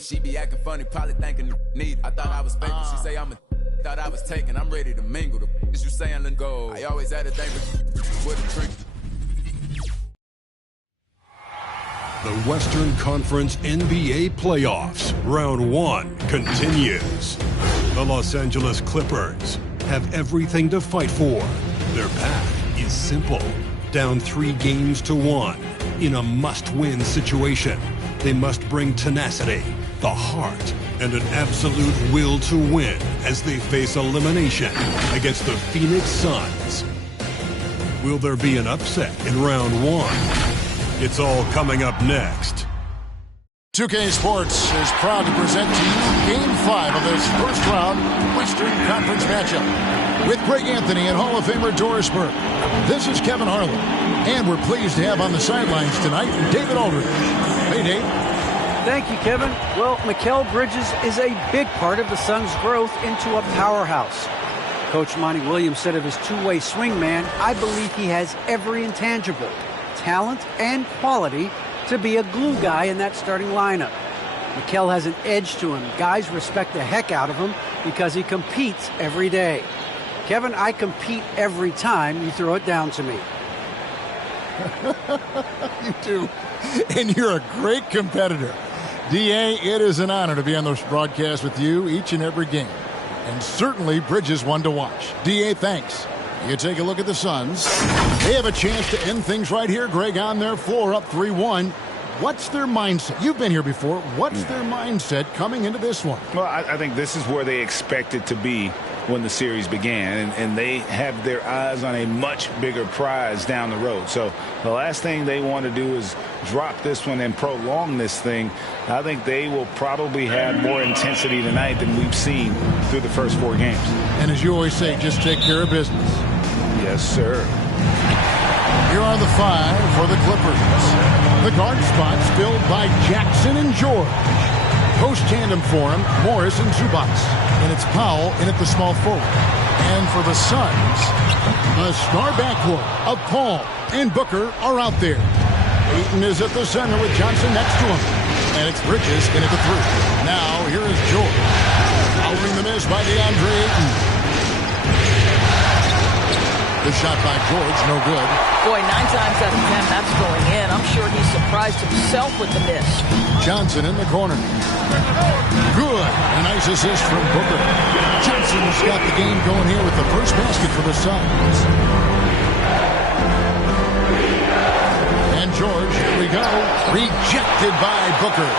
And she be acting funny, probably thinking need. I thought I was faking. She say I'm a thought I was taking. I'm ready to mingle. The is you saying let go. I always had a thing with a drink. The Western Conference NBA Playoffs, Round 1 continues. The Los Angeles Clippers have everything to fight for. Their path is simple. Down 3-1 in a must-win situation. They must bring tenacity, the heart, and an absolute will to win as they face elimination against the Phoenix Suns. Will there be an upset in Round 1? It's all coming up next. 2K Sports is proud to present to you Game 5 of this first-round Western Conference matchup. With Greg Anthony and Hall of Famer Doris Burke, this is Kevin Harlan. And we're pleased to have on the sidelines tonight David Aldridge. Hey, Dave. Thank you, Kevin. Well, Mikal Bridges is a big part of the Suns' growth into a powerhouse. Coach Monty Williams said of his two-way swing man, I believe he has every intangible, talent and quality to be a glue guy in that starting lineup. Mikal has an edge to him. Guys respect the heck out of him because he competes every day. Kevin, I compete every time you throw it down to me. You do. And you're a great competitor. D.A., it is an honor to be on this broadcast with you each and every game. And certainly Bridges one to watch. D.A., thanks. You take a look at the Suns. They have a chance to end things right here, Greg, on their floor, up 3-1. What's their mindset? You've been here before. What's their mindset coming into this one? Well, I think this is where they expected to be when the series began, and they have their eyes on a much bigger prize down the road. So the last thing they want to do is drop this one and prolong this thing. I think they will probably have more intensity tonight than we've seen through the first 4 games. And as you always say, just take care of business. Yes, sir. Here are the 5 for the Clippers. The guard spots filled by Jackson and George. Post tandem for him, Morris and Zubac. And it's Powell in at the small forward. And for the Suns, the star backcourt of Paul and Booker are out there. Ayton is at the center with Johnson next to him. And it's Bridges in at the 3. Now here is George. Fouling the miss by DeAndre Ayton. The shot by George, no good. Boy, 9 times out of 10, that's going in. I'm sure he's surprised himself with the miss. Johnson in the corner. Good. A nice assist from Booker. Johnson's got the game going here with the first basket for the Suns. And George, here we go. Rejected by Booker.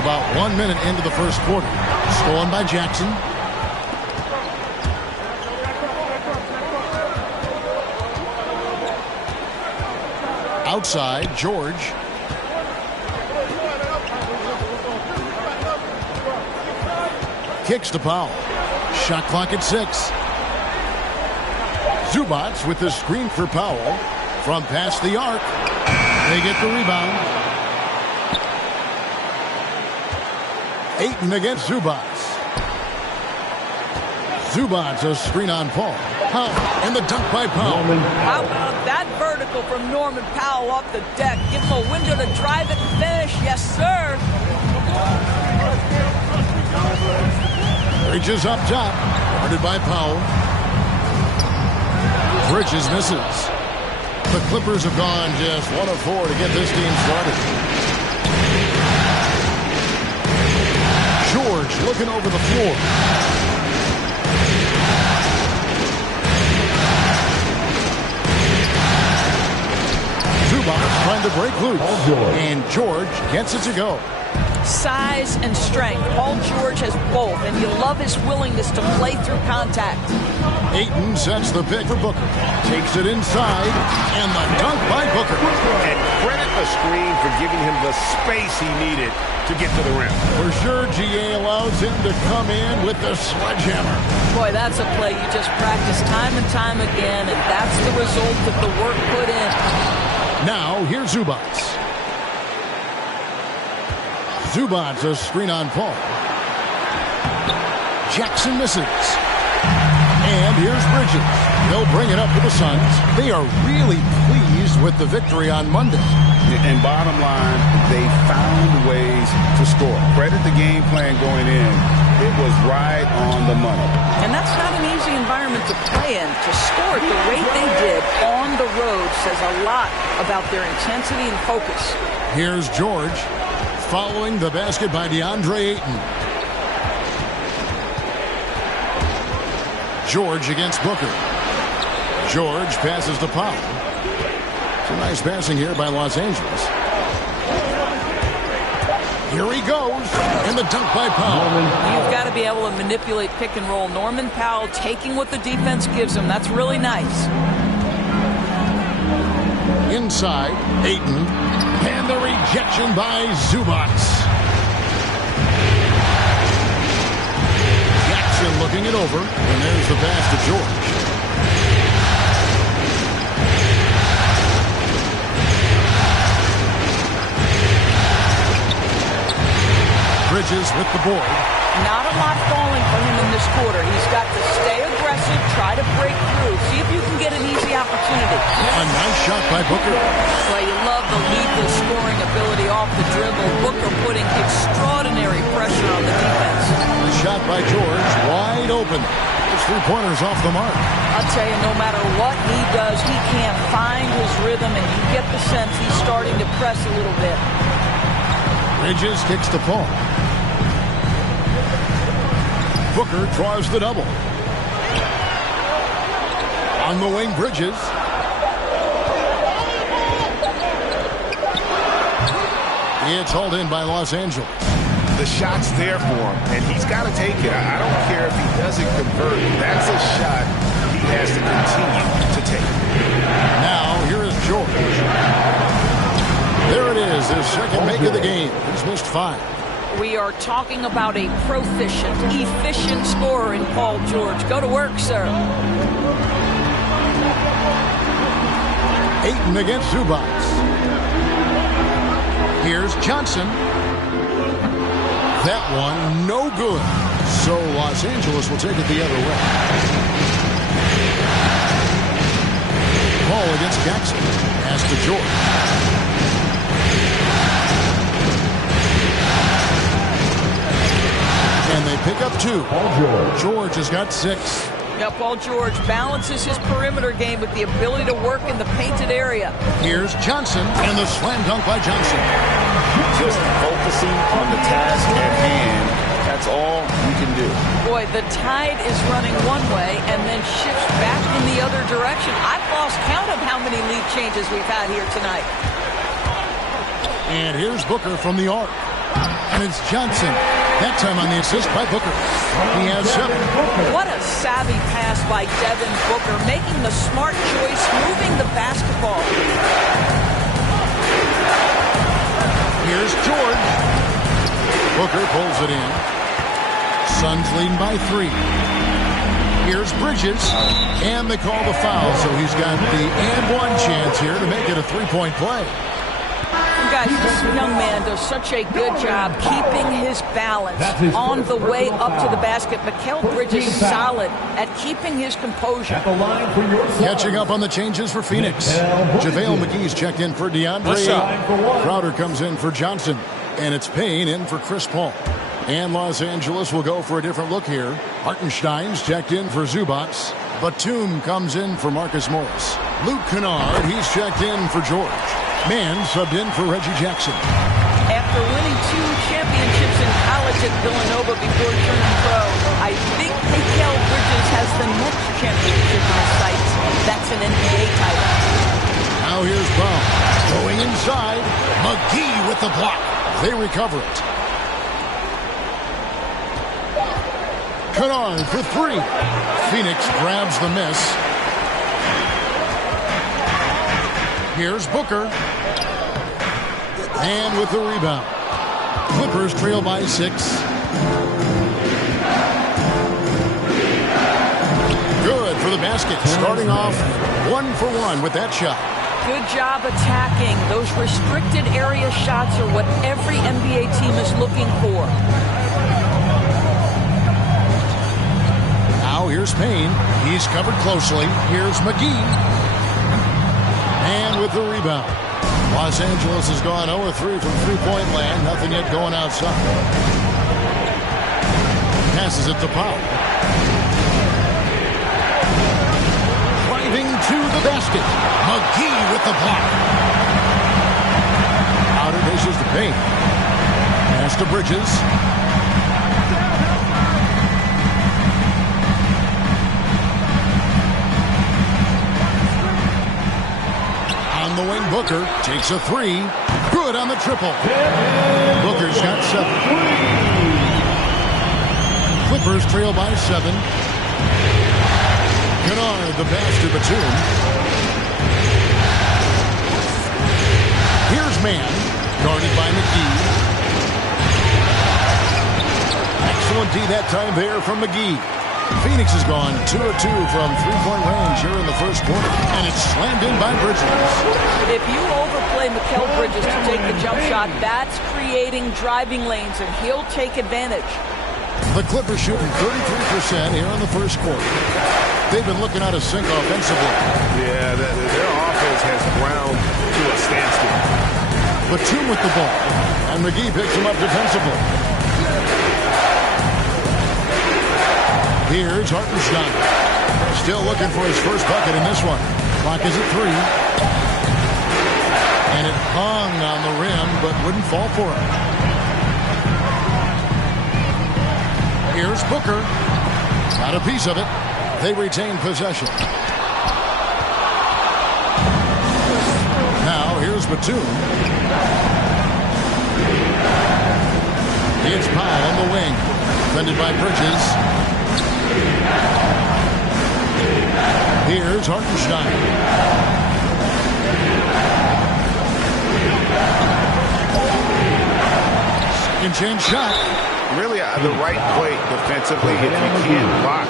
About 1 minute into the first quarter. Stolen by Jackson. Outside, George. Kicks to Powell. Shot clock at 6. Zubac with the screen for Powell. From past the arc. They get the rebound. Ayton against Zubac. Zubac, a screen on Paul. And the dunk by Powell. How about that vertical from Norman Powell off the deck? Give him a window to drive it and finish. Yes, sir. Bridges up top. Guarded by Powell. Bridges misses. The Clippers have gone just 1 of 4 to get this game started. George looking over the floor. Zubac trying to break loose. And George gets it to go. Size and strength. Paul George has both, and you love his willingness to play through contact. Ayton sets the pick for Booker. Takes it inside, and the dunk by Booker. And credit the screen for giving him the space he needed to get to the rim. For sure, GA allows him to come in with the sledgehammer. Boy, that's a play you just practice time and time again, and that's the result of the work put in. Now, here's Zubac. Zubac, a screen on Paul. Jackson misses. And here's Bridges. They'll bring it up to the Suns. They are really pleased with the victory on Monday. And bottom line, they found ways to score. Credit the game plan going in. It was right on the money. And that's not an easy environment to play in. To score at the rate they did on the road says a lot about their intensity and focus. Here's George following the basket by DeAndre Ayton. George against Booker. George passes to Powell. Some nice passing here by Los Angeles. Here he goes, and the dunk by Powell. You've got to be able to manipulate pick and roll. Norman Powell taking what the defense gives him. That's really nice. Inside, Ayton, and the rejection by Zubac. Jackson looking it over, and there's the pass to George. Bridges with the board. Not a lot falling for him in this quarter. He's got to stay aggressive, try to break through, see if you can get an easy opportunity. A nice shot by Booker. Well, you love the lethal scoring ability off the dribble. Booker putting extraordinary pressure on the defense. The shot by George, wide open. His three-pointers off the mark. I'll tell you, no matter what he does, he can't find his rhythm, and you get the sense he's starting to press a little bit. Bridges kicks to Paul. Booker draws the double. On the wing, Bridges. It's hauled in by Los Angeles. The shot's there for him, and he's got to take it. I don't care if he doesn't convert. That's a shot he has to continue to take. Now, here is George. There it is, his second make of the game. He's missed 5. We are talking about a proficient, efficient scorer in Paul George. Go to work, sir. Ayton against Zubac. Here's Johnson. That one, no good. So Los Angeles will take it the other way. Paul against Jackson. Pass to George. And they pick up 2. George has got 6. Now, Paul George balances his perimeter game with the ability to work in the painted area. Here's Johnson, and the slam dunk by Johnson. Just focusing on the task at hand. That's all you can do. Boy, the tide is running one way and then shifts back in the other direction. I've lost count of how many lead changes we've had here tonight. And here's Booker from the arc. And it's Johnson. That time on the assist by Booker. He has 7. What a savvy pass by Devin Booker, making the smart choice, moving the basketball. Here's George. Booker pulls it in. Suns leading by 3. Here's Bridges. And they call the foul, so he's got the and one chance here to make it a 3-point play. Guys, this young man does such a good job keeping his balance on the way up to the basket. Mikal Bridges solid at keeping his composure. Catching up on the changes for Phoenix. JaVale McGee's checked in for DeAndre. Crowder comes in for Johnson. And it's Payne in for Chris Paul. And Los Angeles will go for a different look here. Hartenstein's checked in for Zubac. Batum comes in for Marcus Morris. Luke Kennard, he's checked in for George. Mann subbed in for Reggie Jackson. After winning 2 championships in college at Villanova before turning pro, I think Mikal Bridges has the next championship in his sights. That's an NBA title. Now here's Brown. Going inside. McGee with the block. They recover it. Kennard for 3. Phoenix grabs the miss. Here's Booker. And with the rebound. Clippers trail by 6. Good for the basket. Starting off 1 for 1 with that shot. Good job attacking. Those restricted area shots are what every NBA team is looking for. Now here's Payne. He's covered closely. Here's McGee. And with the rebound. Los Angeles has gone 0-3 from three-point land. Nothing yet going outside. Passes it to Powell. Driving to the basket. McGee with the block. Outer dishes to Payne. Pass to Bridges. On the wing, Booker takes a three. Good on the triple. Booker's got 7. Clippers trail by 7. Kennard, the pass to Batum. Here's Mann, guarded by McGee. Excellent D that time there from McGee. Phoenix has gone 2-2 from three-point range here in the first quarter, and it's slammed in by Bridges. If you overplay Mikal Bridges to take the jump shot, that's creating driving lanes, and he'll take advantage. The Clippers shooting 33% here in the first quarter. They've been looking out of sync offensively. Yeah, their offense has ground to a standstill. Batum with the ball, and McGee picks him up defensively. Here's Hartenstein. Still looking for his first bucket in this one. Clock is at 3. And it hung on the rim, but wouldn't fall for him. Here's Booker. Got a piece of it. They retain possession. Now here's Batum. It's Powell on the wing. Defended by Bridges. Here's Hartenstein. Second chance shot. Really the right play defensively. If you can't block,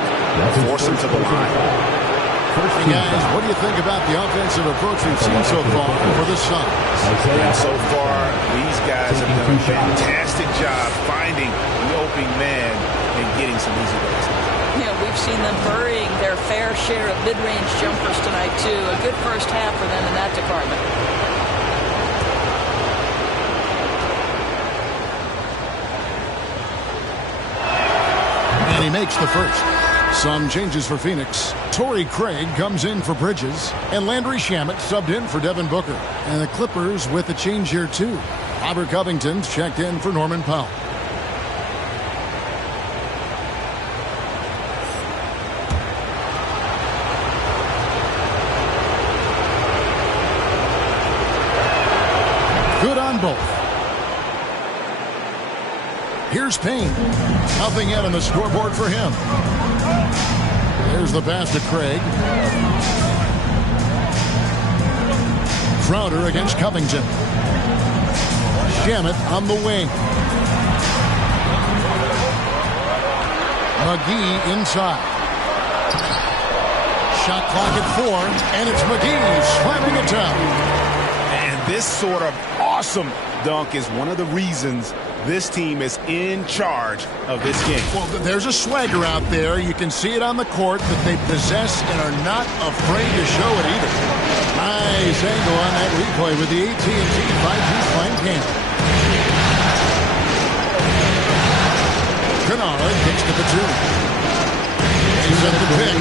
force him to the line. Hey guys, what do you think about the offensive approach we've seen so far for the Suns? And so far, these guys have done a fantastic job finding the opening man and getting some easy baskets. Yeah, we've seen them burying their fair share of mid-range jumpers tonight, too. A good first half for them in that department. And he makes the first. Some changes for Phoenix. Torrey Craig comes in for Bridges, and Landry Shamet subbed in for Devin Booker. And the Clippers with a change here, too. Robert Covington's checked in for Norman Powell. Good on both. Here's Payne. Nothing yet on the scoreboard for him. There's the pass to Craig. Crowder against Covington. Shamet on the wing. McGee inside. Shot clock at 4, and it's McGee slamming it down. And this sort of awesome dunk is one of the reasons this team is in charge of this game. Well, there's a swagger out there. You can see it on the court that they possess and are not afraid to show it either. Nice angle on that replay with the AT&T 5G Slam Cam. Kennard kicks to Batum. He's at the pick.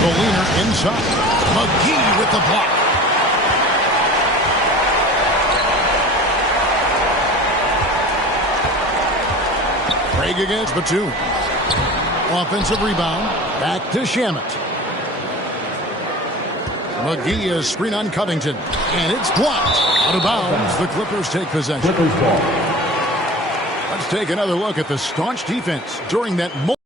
Molina inside. McGee with the block. Craig against Batum. Offensive rebound. Back to Shamet. McGee is screen on Covington. And it's blocked. Out of bounds. The Clippers take possession. Let's take another look at the staunch defense during that moment.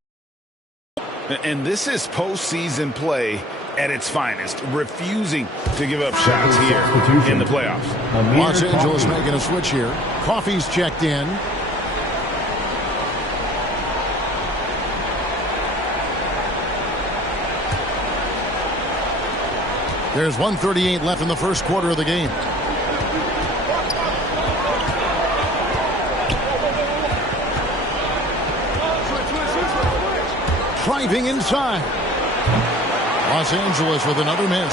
And this is postseason play at its finest, refusing to give up shots here in the playoffs. Los Angeles making a switch here. Coffey's checked in. There's 1:38 left in the first quarter of the game. Driving inside. Los Angeles with another miss.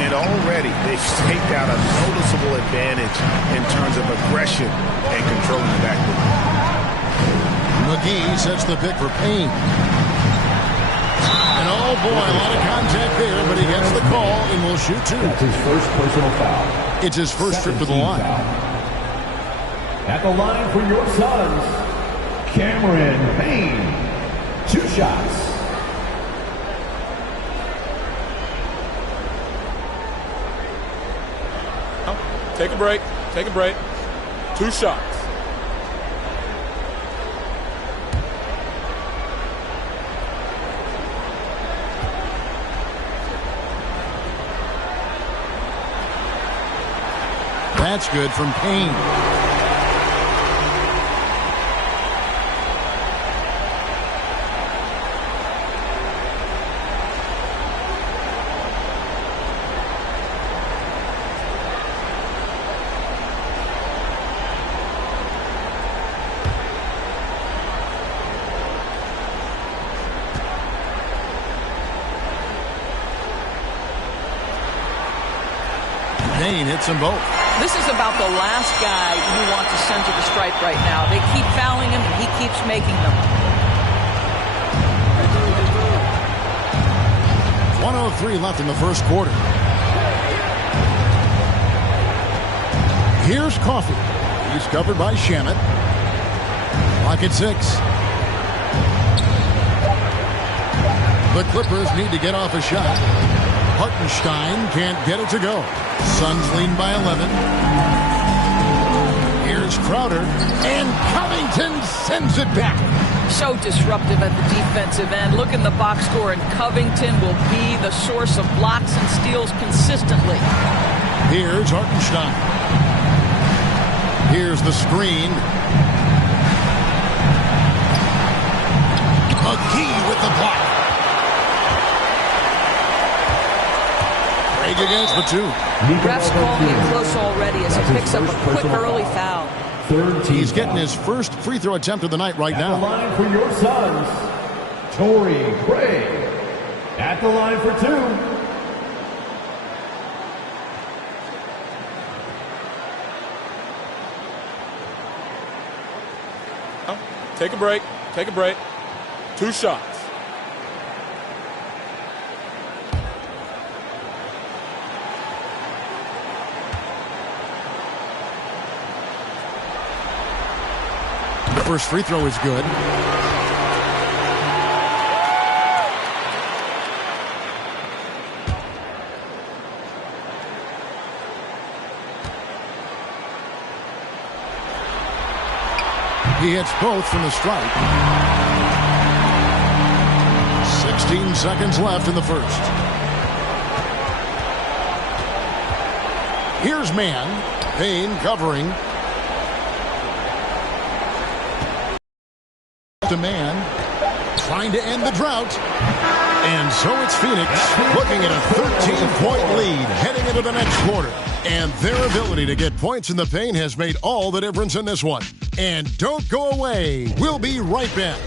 And already they've staked out a noticeable advantage in terms of aggression and controlling the backcourt. McGee sets the pick for Payne. And oh boy, a lot of contact there, but he gets the call and will shoot two. That's his first personal foul. It's his first trip to the line. At the line for your Suns, Cameron Payne. 2 shots. Take a break. Take a break. 2 shots. That's good from Payne. Payne hits them both. This is about the last guy you want to send to the stripe right now. They keep fouling him, and he keeps making them. 1:03 left in the first quarter. Here's Coffey. He's covered by Shamet. Clock at 6. The Clippers need to get off a shot. Hartenstein can't get it to go. Suns lead by 11. Here's Crowder, and Covington sends it back. So disruptive at the defensive end. Look in the box score, and Covington will be the source of blocks and steals consistently. Here's Hartenstein. Here's the screen. McGee with the block. Craig against the 2. Refs calling it close already as he picks up a quick early foul. He's getting his first free throw attempt of the night right now. At the line for your Suns, Torrey Craig. At the line for 2. Take a break. Take a break. 2 shots. The first free throw is good. He hits both from the stripe. 16 seconds left in the first. Here's man. Payne covering. To man. Trying to end the drought. And so it's Phoenix looking at a 13-point lead heading into the next quarter. And their ability to get points in the paint has made all the difference in this one. And don't go away. We'll be right back.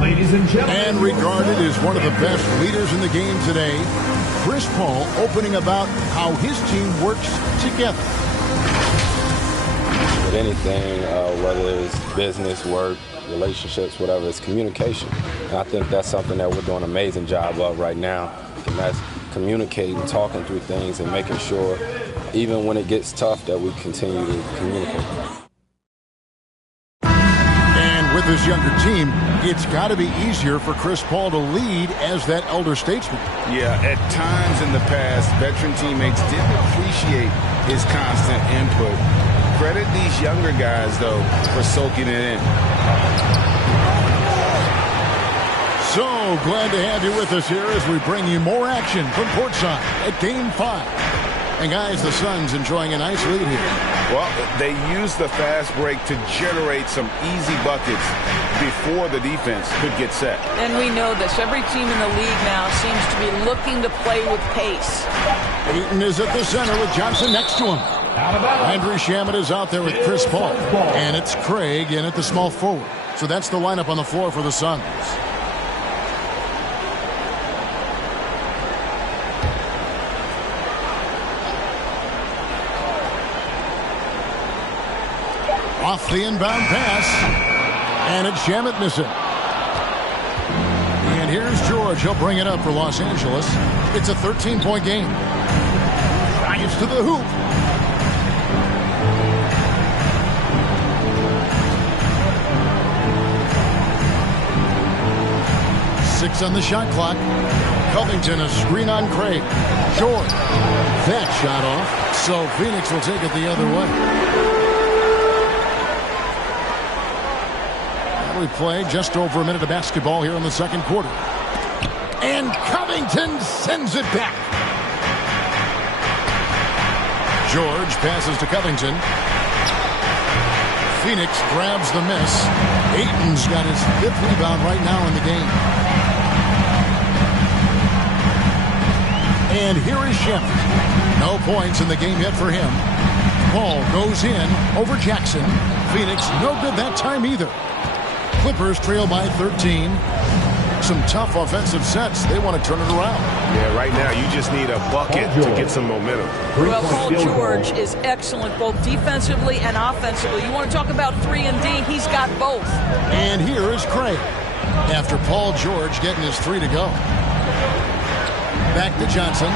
Ladies and gentlemen. And regarded as one of the best leaders in the game today, Chris Paul opening about how his team works together. With anything, whether it's business, work, relationships, whatever, it's communication. And I think that's something that we're doing an amazing job of right now. And that's communicating, talking through things, and making sure, even when it gets tough, that we continue to communicate. With this younger team, it's got to be easier for Chris Paul to lead as that elder statesman. Yeah, at times in the past, veteran teammates didn't appreciate his constant input. Credit these younger guys, though, for soaking it in. So glad to have you with us here as we bring you more action from courtside at Game 5. And guys, the Suns enjoying a nice lead here. Well, they used the fast break to generate some easy buckets before the defense could get set. And we know this. Every team in the league now seems to be looking to play with pace. Ayton is at the center with Johnson next to him. Landry Shamet is out there with Chris Paul. And it's Craig in at the small forward. So that's the lineup on the floor for the Suns. Off the inbound pass. And it's Shamet missing. And here's George. He'll bring it up for Los Angeles. It's a 13-point game. Drives to the hoop. Six on the shot clock. Covington, a screen on Craig. George. That shot off. So Phoenix will take it the other way. We play just over a minute of basketball here in the second quarter. And Covington sends it back. George passes to Covington. Phoenix grabs the miss. Ayton's got his 5th rebound right now in the game. And here is Shamet. No points in the game yet for him. Paul goes in over Jackson. Phoenix no good that time either. Clippers trail by 13. Some tough offensive sets. They want to turn it around. Yeah, right now you just need a bucket to get some momentum. Well, Paul George is excellent both defensively and offensively. You want to talk about 3 and D, he's got both. And here is Craig. After Paul George getting his 3 to go. Back to Johnson.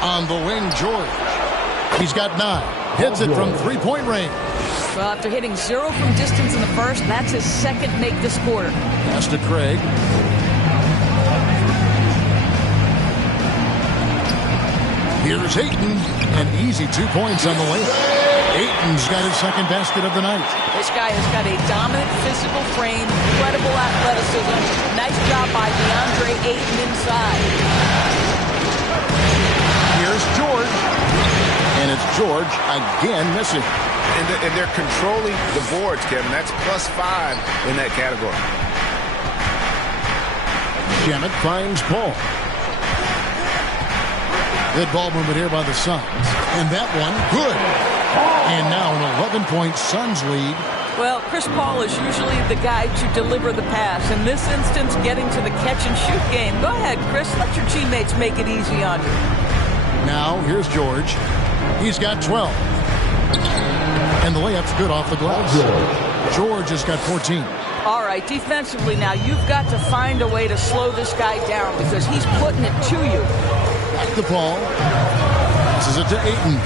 On the wing, George. He's got 9. Hits it from 3-point range. Well, after hitting 0 from distance in the first, that's his 2nd make this quarter. Pass to Craig. Here's Ayton. An easy 2 points on the layup. Ayton's got his 2nd basket of the night. This guy has got a dominant physical frame, incredible athleticism. Nice job by DeAndre Ayton inside. Here's George. And it's George again missing. And they're controlling the boards, Kevin. That's +5 in that category. Shamet finds Paul. Good ball movement here by the Suns. And that one, good. And now an 11-point Suns lead. Well, Chris Paul is usually the guy to deliver the pass. In this instance, getting to the catch-and-shoot game. Go ahead, Chris. Let your teammates make it easy on you. Now, here's George. He's got 12. And the layup's good off the glass. George has got 14. All right, defensively now, you've got to find a way to slow this guy down because he's putting it to you. Back to Paul. This is it to Ayton.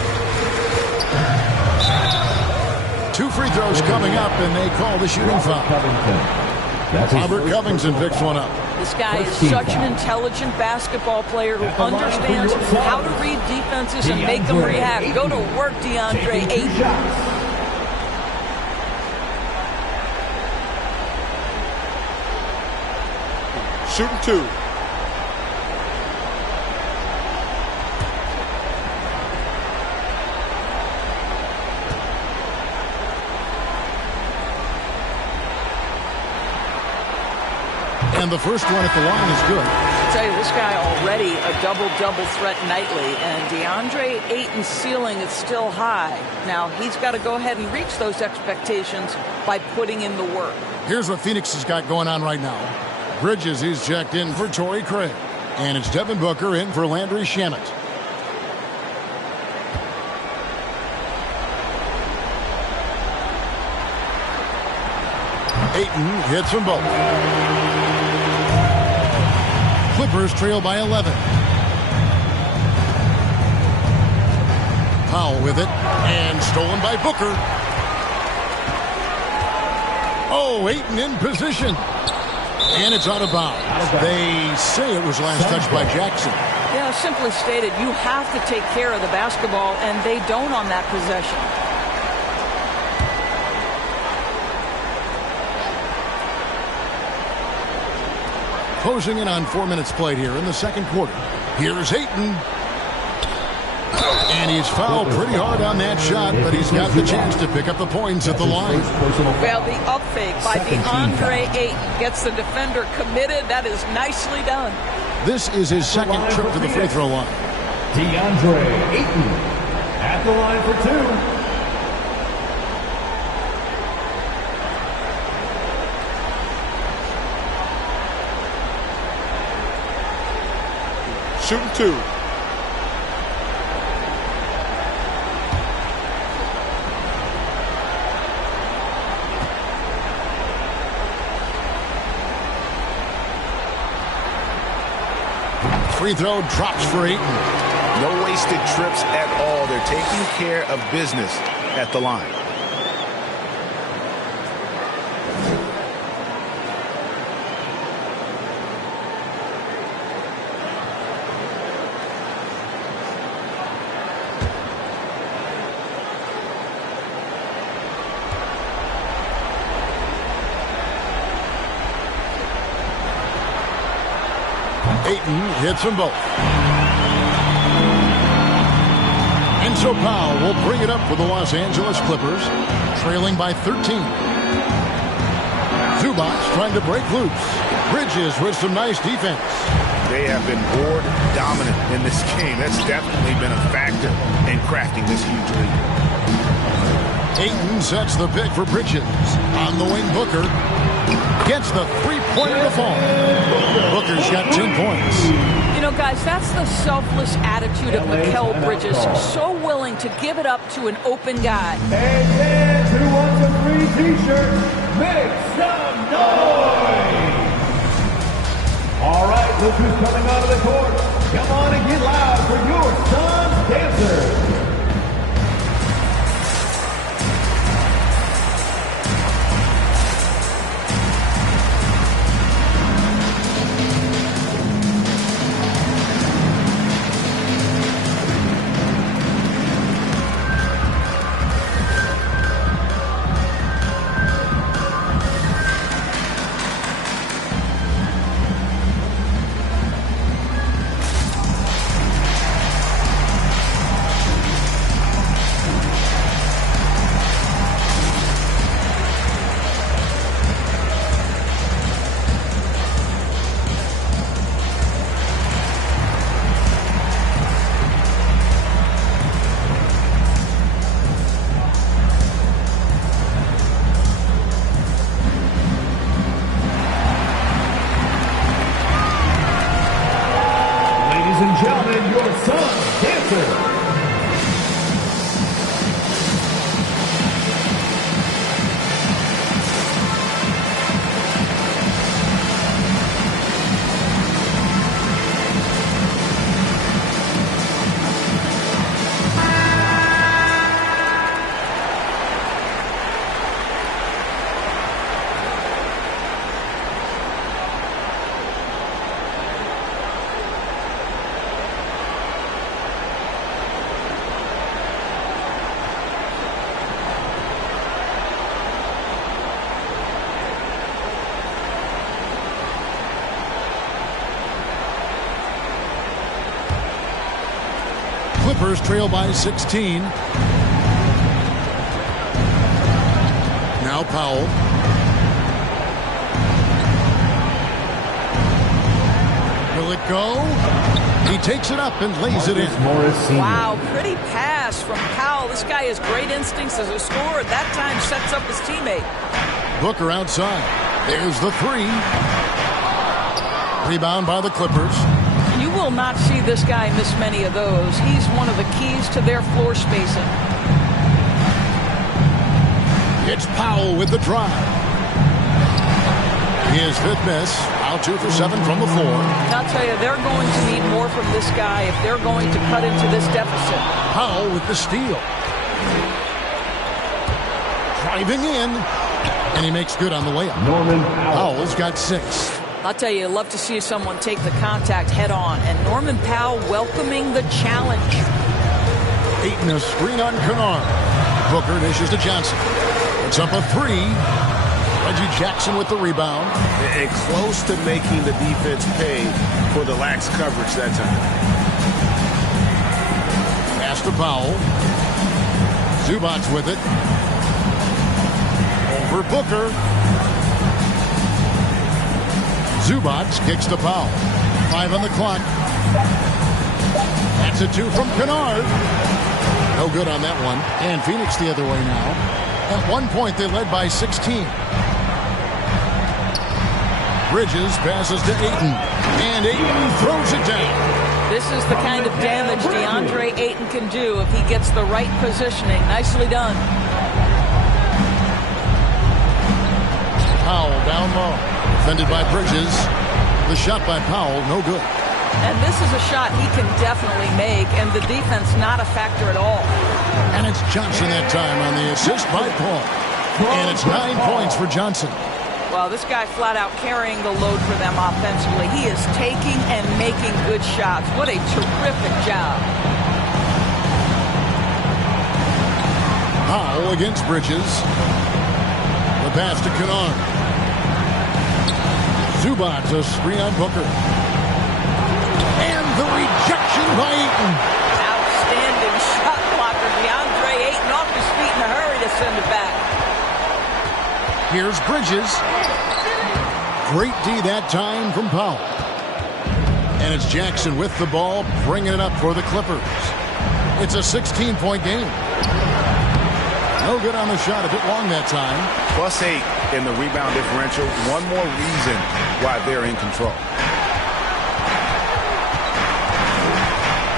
2 free throws coming up, and they call the shooting foul. Robert Covington picks one up. This guy is such an intelligent basketball player who understands how to read defenses and make them react. Go to work, DeAndre Ayton. Shooting 2. And the first one at the line is good. I tell you, this guy already a double-double threat nightly, and DeAndre Ayton's ceiling is still high. Now, he's got to go ahead and reach those expectations by putting in the work. Here's what Phoenix has got going on right now. Bridges is checked in for Torrey Craig. And it's Devin Booker in for Landry Shamet. Ayton hits them both. Clippers trail by 11. Powell with it. And stolen by Booker. Oh, Ayton in position. And it's out of bounds. They say it was last touched by Jackson. Yeah, simply stated, you have to take care of the basketball, and they don't on that possession. Closing in on 4 minutes played here in the second quarter. Here's Ayton. And he's fouled pretty hard on that shot, but he's got the chance to pick up the points at the line. Well, the up fake by DeAndre Ayton gets the defender committed. That is nicely done. This is his second trip to the free throw line. DeAndre Ayton at the line for two. Shooting two. Free throw drops for Ayton. No wasted trips at all. They're taking care of business at the line. Ayton hits them both. And so Powell will bring it up for the Los Angeles Clippers, trailing by 13. Zubac trying to break loose. Bridges with some nice defense. They have been board dominant in this game. That's definitely been a factor in crafting this huge lead. Ayton sets the pick for Bridges. On the wing, Booker gets the three-pointer to fall. Booker's got 10 points. You know, guys, that's the selfless attitude of Mikal Bridges. So willing to give it up to an open guy. And fans who wants a free t-shirt, make some noise! All right, look who's coming onto the court. Come on and get loud for your son's dancer. Clippers trail by 16. Now Powell. Will it go? He takes it up and lays it in. Wow, pretty pass from Powell. This guy has great instincts as a scorer. That time sets up his teammate. Booker outside. There's the three. Rebound by the Clippers. You will not see this guy miss many of those. He's one of the keys to their floor spacing. It's Powell with the drive. His fifth miss. Out 2 for 7 from the floor. I'll tell you, they're going to need more from this guy if they're going to cut into this deficit. Powell with the steal. Driving in. And he makes good on the layup. Norman Powell's got 6. I'll tell you, love to see someone take the contact head on. And Norman Powell welcoming the challenge. Ayton a screen on Kennard. Booker dishes to Johnson. It's up a 3. Reggie Jackson with the rebound. And close to making the defense pay for the lax coverage that time. Pass to Powell. Zubats with it. Over Booker. Zubats kicks to Powell. 5 on the clock. That's a 2 from Kennard. No good on that one. And Phoenix the other way now. At one point, they led by 16. Bridges passes to Ayton. And Ayton throws it down. This is the kind of damage DeAndre Ayton can do if he gets the right positioning. Nicely done. Powell down low. Defended by Bridges. The shot by Powell, no good. And this is a shot he can definitely make, and the defense not a factor at all. And it's Johnson that time on the assist by Paul. And it's 9 points for Johnson. Well, this guy flat out carrying the load for them offensively. He is taking and making good shots. What a terrific job. Powell against Bridges. The pass to Kennard. Zubats a screen on Booker. And the rejection by Ayton. Outstanding shot blocker. DeAndre Ayton off his feet in a hurry to send it back. Here's Bridges. Great D that time from Powell. And it's Jackson with the ball, bringing it up for the Clippers. It's a 16-point game. No good on the shot, a bit long that time. +8 in the rebound differential. One more reason why they're in control.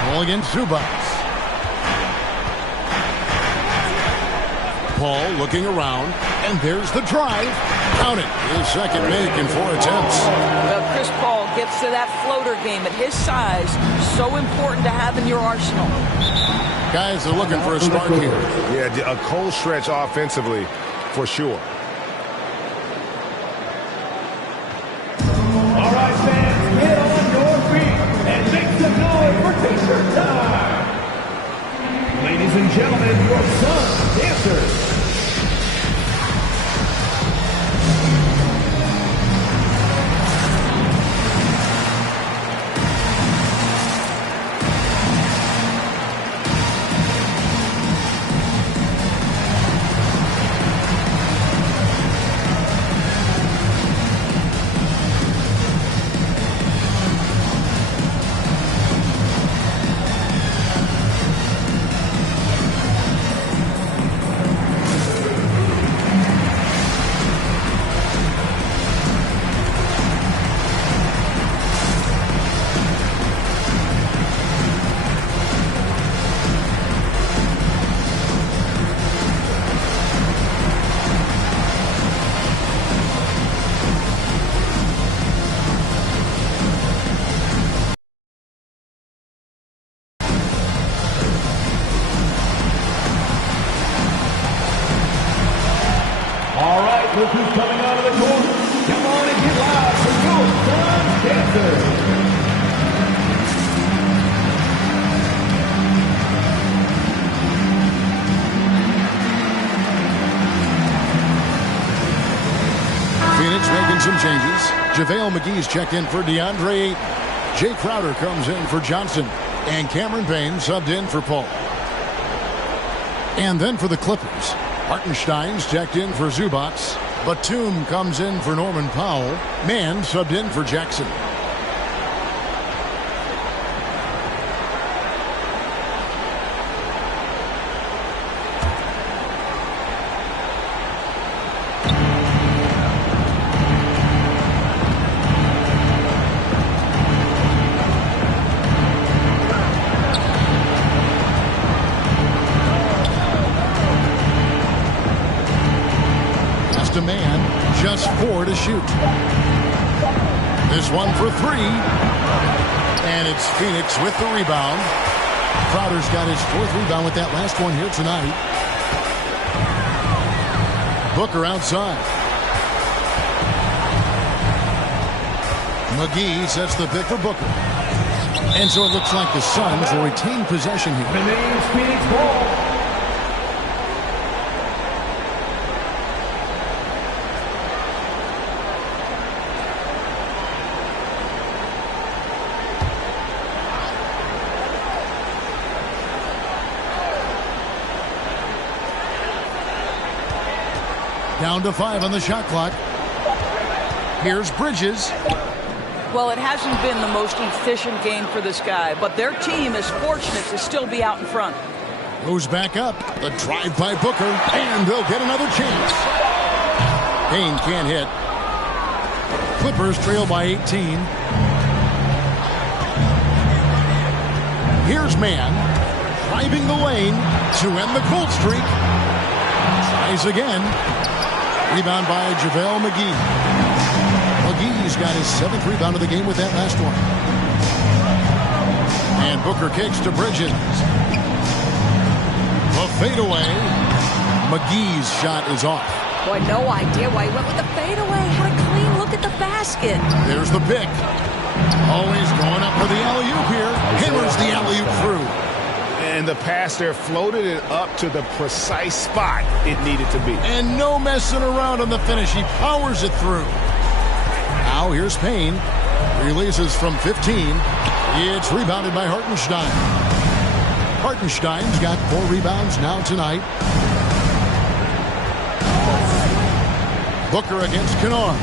Ball against Zubats. Paul looking around, and there's the drive. Count it. His second make in 4 attempts. Well, Chris Paul gets to that floater game at his size. So important to have in your arsenal. Guys are looking for a start here. Yeah, a cold stretch offensively for sure. All right, fans, get on your feet and make some noise for T-shirt time. Ladies and gentlemen, your Sun dancers. Look who's coming out of the corner. Come on and get loud for your Sun dancers. Phoenix making some changes. JaVale McGee's checked in for DeAndre Ayton. Jay Crowder comes in for Johnson. And Cameron Payne subbed in for Paul. And then for the Clippers, Hartenstein's checked in for Zubats. Batum comes in for Norman Powell. Mann subbed in for Jackson. Man, just 4 to shoot. This one for 3. And it's Phoenix with the rebound. Crowder's got his 4th rebound with that last one here tonight. Booker outside. McGee sets the pick for Booker. And so it looks like the Suns will retain possession here. Remains Phoenix ball. Down to 5 on the shot clock. Here's Bridges. Well, it hasn't been the most efficient game for this guy, but their team is fortunate to still be out in front. Goes back up. The drive by Booker, and they'll get another chance. Payne can't hit. Clippers trail by 18. Here's Mann, driving the lane to end the cold streak. Tries again. Rebound by JaVale McGee. McGee's got his 7th rebound of the game with that last one. And Booker kicks to Bridges. The fadeaway. McGee's shot is off. Boy, no idea why he went with the fadeaway. Had a clean look at the basket. There's the pick. Always going up for the alley-oop here. Hammers the alley-oop through. And the pass there floated it up to the precise spot it needed to be. And no messing around on the finish. He powers it through. Now here's Payne. Releases from 15. It's rebounded by Hartenstein. Hartenstein's got 4 rebounds now tonight. Booker against Kennard.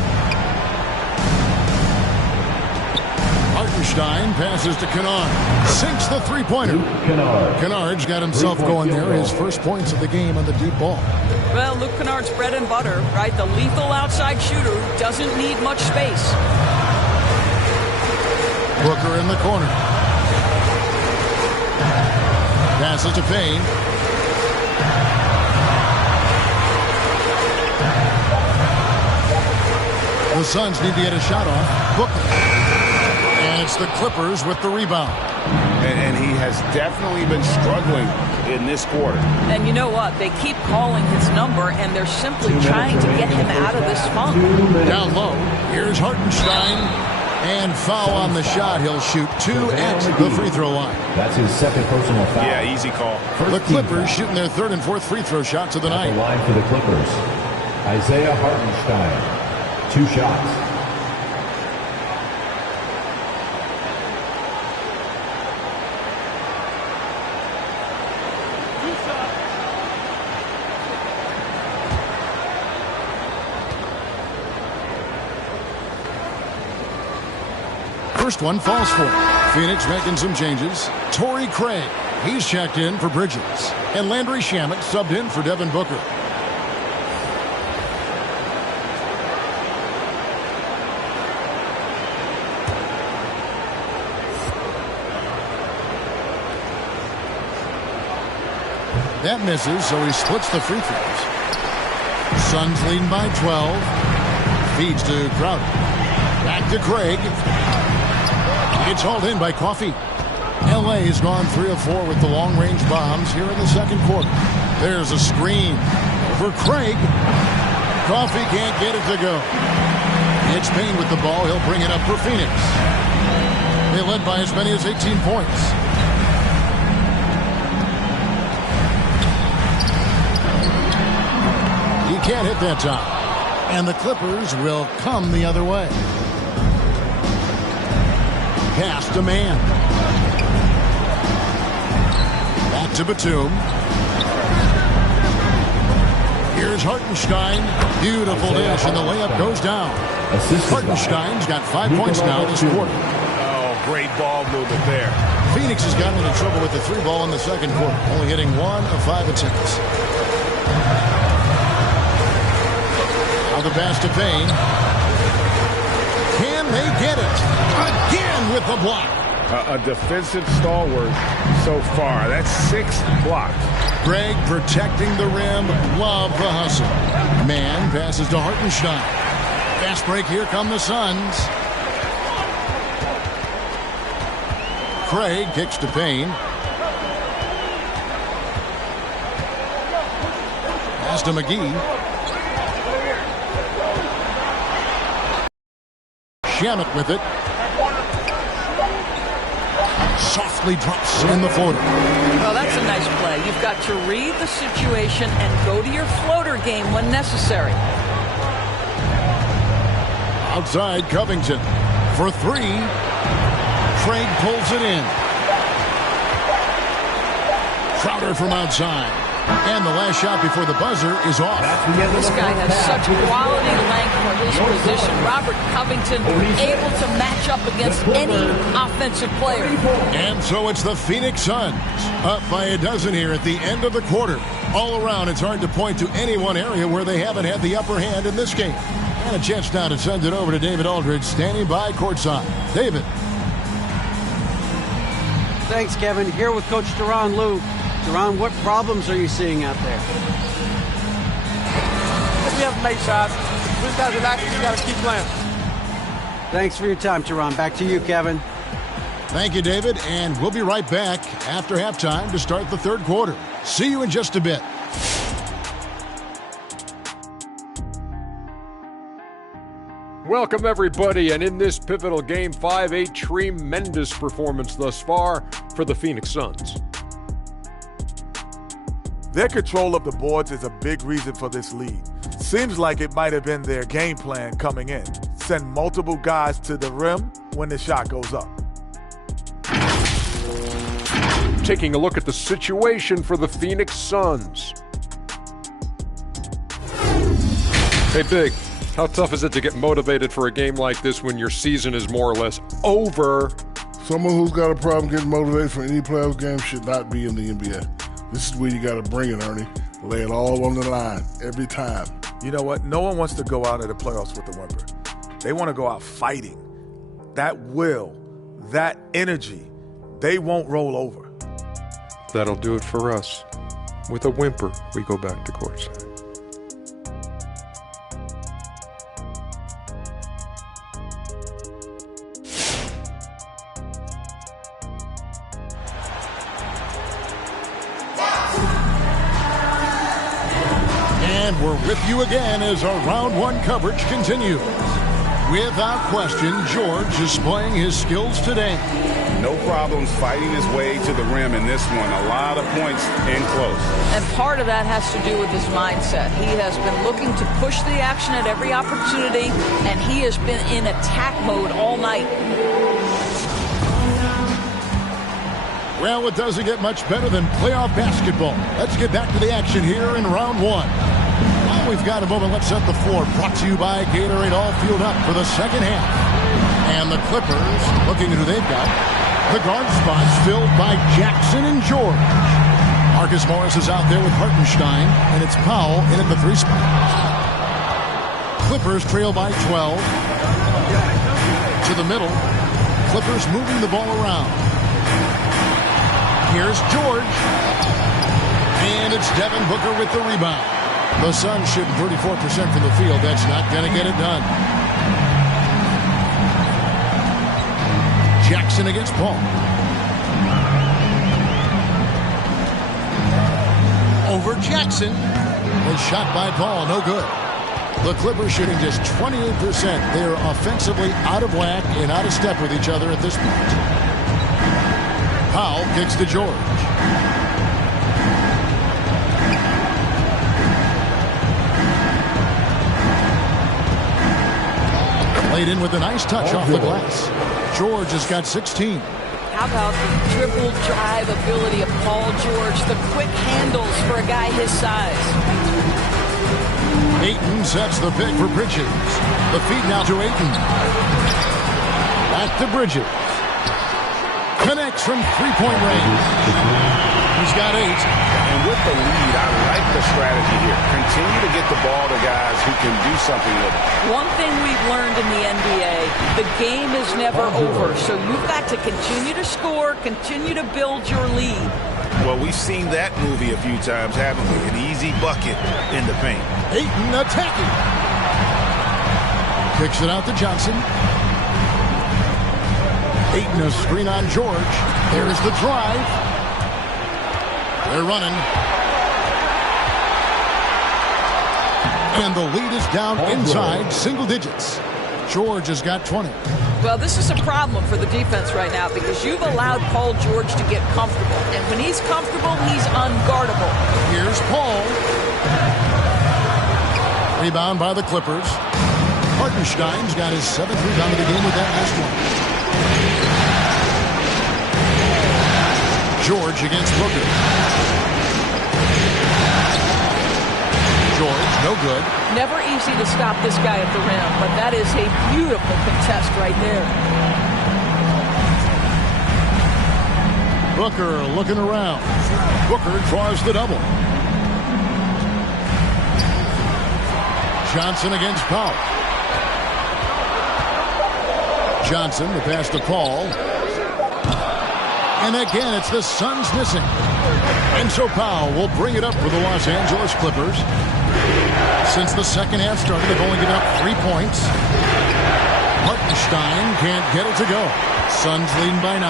Hartenstein passes to Kennard. Sinks the three-pointer. Kennard's got himself going there. His first points of the game on the deep ball. Well, Luke Kennard's bread and butter, right? The lethal outside shooter who doesn't need much space. Booker in the corner. Passes to Payne. The Suns need to get a shot off. Booker. And it's the Clippers with the rebound. And he has definitely been struggling in this quarter. And you know what? They keep calling his number, and they're simply trying to get him out of this funk. Down low. Here's Hartenstein. And foul on the shot. He'll shoot 2 at the free throw line. That's his 2nd personal foul. Yeah, easy call. The Clippers shooting their 3rd and 4th free throw shots of the night. The line for the Clippers. Isaiah Hartenstein. 2 shots. First one falls for Phoenix making some changes. Torrey Craig, he's checked in for Bridges. And Landry Shamet subbed in for Devin Booker. That misses, so he splits the free throws. Suns leading by 12. Feeds to Crowder. Back to Craig. It's hauled in by Coffey. L.A. has gone 3 of 4 with the long-range bombs here in the second quarter. There's a screen for Craig. Coffey can't get it to go. It's Payne with the ball. He'll bring it up for Phoenix. They led by as many as 18 points. He can't hit that time. And the Clippers will come the other way. Pass to Mann. Back to Batum. Here's Hartenstein. Beautiful dish, and the layup goes down. Hartenstein's got 5 points now this quarter. Oh, great ball movement there. Phoenix has gotten into trouble with the 3 ball in the second quarter, only hitting 1 of 5 attempts. Now the pass to Payne. Can they get it? Again with the block. A defensive stalwart so far. That's 6 blocks. Greg protecting the rim. Love the hustle. Mann passes to Hartenstein. Fast break. Here come the Suns. Craig kicks to Payne. Pass to McGee. Shamet with it. Softly drops in the floater. Well, that's a nice play. You've got to read the situation and go to your floater game when necessary. Outside Covington for 3. Craig pulls it in. Crowder from outside. And the last shot before the buzzer is off. This guy has such quality length for his position. Robert Covington able to match up against any offensive player. And so it's the Phoenix Suns up by a dozen here at the end of the quarter. All around, it's hard to point to any one area where they haven't had the upper hand in this game. And a chance now to send it over to David Aldridge, standing by courtside. David. Thanks, Kevin. Here with Coach Duran Lou. Duran, what problems are you seeing out there? We have to make shots. We just got to relax. We got to keep playing. Thanks for your time, Duran. Back to you, Kevin. Thank you, David. And we'll be right back after halftime to start the third quarter. See you in just a bit. Welcome, everybody, and in this pivotal Game 5, a tremendous performance thus far for the Phoenix Suns. Their control of the boards is a big reason for this lead. Seems like it might have been their game plan coming in. Send multiple guys to the rim when the shot goes up. Taking a look at the situation for the Phoenix Suns. Hey, Big. How tough is it to get motivated for a game like this when your season is more or less over? Someone who's got a problem getting motivated for any playoff game should not be in the NBA. This is where you got to bring it, Ernie. Lay it all on the line every time. You know what? No one wants to go out of the playoffs with a whimper. They want to go out fighting. That will, that energy, they won't roll over. That'll do it for us. With a whimper, we go back to courtside. And we're with you again as our round one coverage continues. Without question, George is displaying his skills today. No problems fighting his way to the rim in this one. A lot of points in close. And part of that has to do with his mindset. He has been looking to push the action at every opportunity, and he has been in attack mode all night. Well, it doesn't get much better than playoff basketball. Let's get back to the action here in round one. While we've got a moment, let's set the floor. Brought to you by Gatorade, all fueled up for the second half. And the Clippers, looking at who they've got, the guard spots filled by Jackson and George. Marcus Morris is out there with Hartenstein, and it's Powell in at the 3 spot. Clippers trail by 12. To the middle. Clippers moving the ball around. Here's George. And it's Devin Booker with the rebound. The Suns shooting 34% from the field. That's not going to get it done. Jackson against Paul. Over Jackson. A shot by Paul, no good. The Clippers shooting just 28%. They are offensively out of whack and out of step with each other at this point. Powell kicks to George. Laid in with a nice touch off the glass. George has got 16. How about the dribble drive ability of Paul George, the quick handles for a guy his size. Ayton sets the pick for Bridges. The feed now to Ayton. Back to Bridges. Connects from three-point range. He's got 8. And with the lead, I like the strategy here. Continue to get the ball to guys who can do something with it. One thing we've learned in the NBA, the game is never over. So you've got to continue to score, continue to build your lead. Well, we've seen that movie a few times, haven't we? An easy bucket in the paint. Ayton attacking. Kicks it out to Johnson. Ayton a screen on George. There's the drive. They're running. And the lead is down inside single digits. George has got 20. Well, this is a problem for the defense right now because you've allowed Paul George to get comfortable. And when he's comfortable, he's unguardable. Here's Paul. Rebound by the Clippers. Hartenstein's got his 7th rebound of the game with that last one. George against Booker. no good. Never easy to stop this guy at the rim, but that is a beautiful contest right there. Booker looking around. Booker draws the double. Johnson against Powell. Johnson, the pass to Paul. And again, it's the Suns missing. And so Powell will bring it up for the Los Angeles Clippers. Since the second half started, they've only given up 3 points. Hartenstein can't get it to go. Suns leading by 9.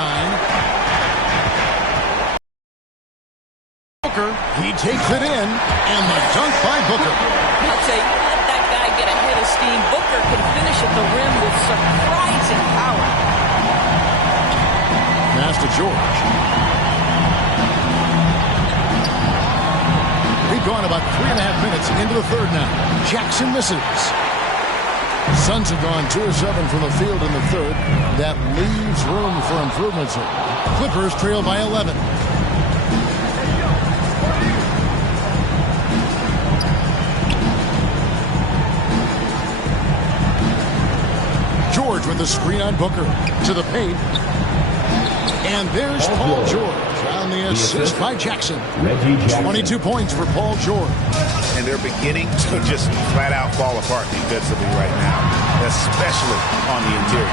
Booker, he takes it in, and the dunk by Booker. I'll tell you, let that guy get a head of steam. Booker can finish at the rim with surprising power. Pass to George. We've gone about 3.5 minutes into the third now. Jackson misses. Suns have gone 2 of 7 from the field in the third. That leaves room for improvements. Clippers trail by 11. George with the screen on Booker to the paint. And there's Paul George on the assist by Jackson. 22 points for Paul George. And they're beginning to just flat out fall apart defensively right now, especially on the interior.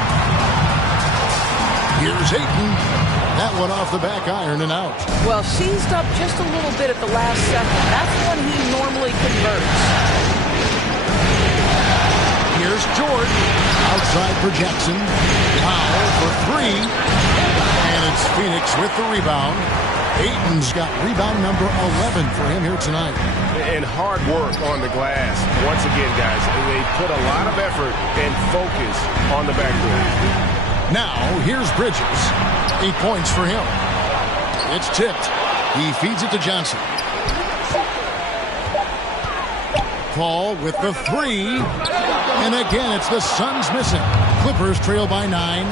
Here's Ayton. That one off the back iron and out. Well, seized up just a little bit at the last second. That's when he normally converts. Here's George. Outside for Jackson. Powell for 3. And it's Phoenix with the rebound. Ayton's got rebound number 11 for him here tonight. And hard work on the glass. Once again, guys, they put a lot of effort and focus on the backboard. Now, here's Bridges. 8 points for him. It's tipped. He feeds it to Johnson. Paul with the 3. And again, it's the Suns missing. Clippers trail by 9.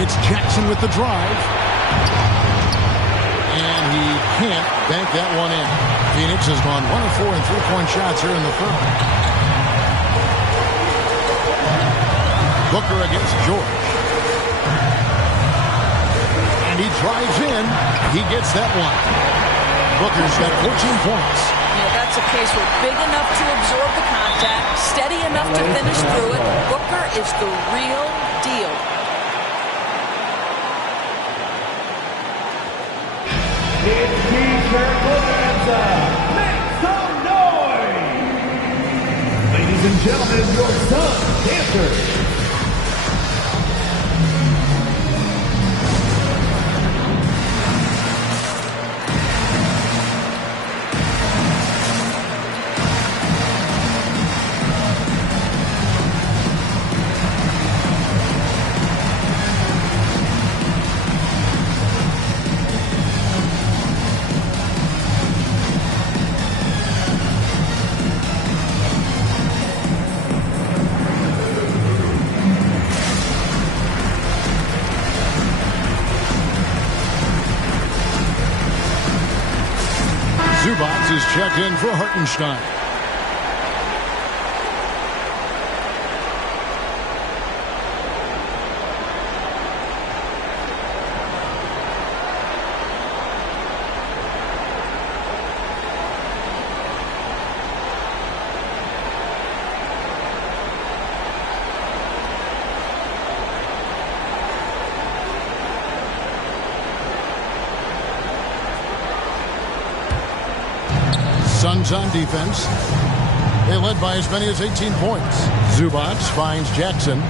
It's Jackson with the drive. And he can't bank that one in. Phoenix has gone 1 of 4 in 3-point shots here in the third. Booker against George. And he drives in. He gets that one. Booker's got 14 points. That's a case where big enough to absorb the contact, steady enough to finish through it. Booker is the real deal. It's T-shirt bonanza. Make some noise. Ladies and gentlemen, your Suns dancers. Zubac is checked in for Hartenstein. Suns on defense. They led by as many as 18 points. Zubac finds Jackson.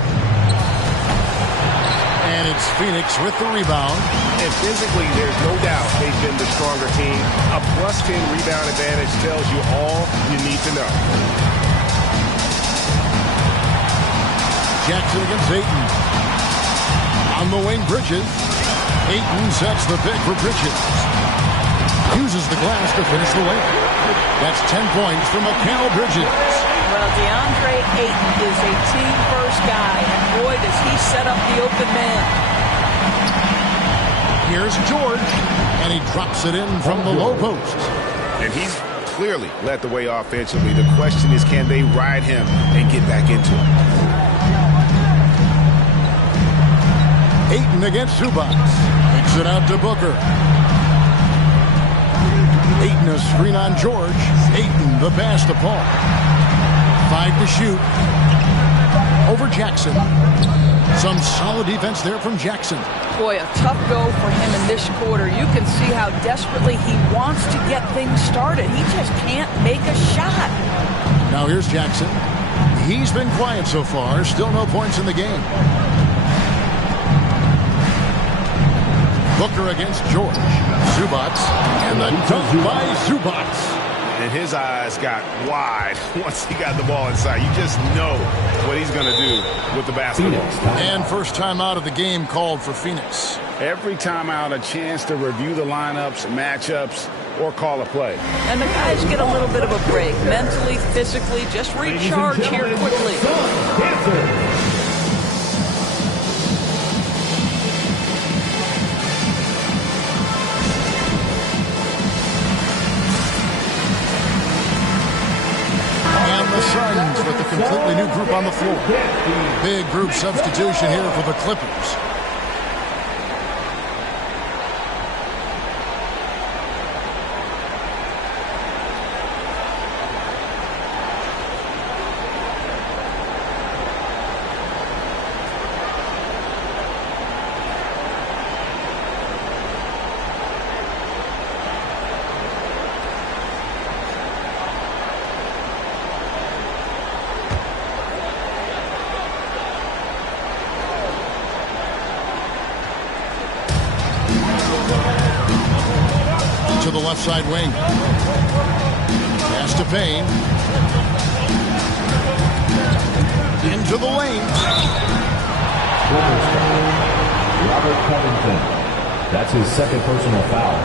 And it's Phoenix with the rebound. And physically, there's no doubt they've been the stronger team. A +10 rebound advantage tells you all you need to know. Jackson against Ayton. On the wing, Bridges. Ayton sets the pick for Bridges. Uses the glass to finish the layup. That's 10 points for Mikal Bridges. Well, DeAndre Ayton is a team-first guy, and boy, does he set up the open man. Here's George, and he drops it in from the low post. And he's clearly led the way offensively. The question is, can they ride him and get back into it? Ayton against Zubac. Kicks it out to Booker. Ayton a screen on George. Ayton the pass to Paul. 5 to shoot. Over Jackson. Some solid defense there from Jackson. Boy, a tough go for him in this quarter. You can see how desperately he wants to get things started. He just can't make a shot. Now here's Jackson. He's been quiet so far. Still no points in the game. Booker against George. Zubac. And the dunk by Zubac. And his eyes got wide once he got the ball inside. You just know what he's going to do with the basketball. And first time out of the game called for Phoenix. Every time out, a chance to review the lineups, matchups, or call a play. And the guys get a little bit of a break. Mentally, physically, just recharge here quickly. Suns with a completely new group on the floor. Big group substitution here for the Clippers. To the left side wing. Pass to Payne. Into the lane. Robert Covington. That's his second personal foul.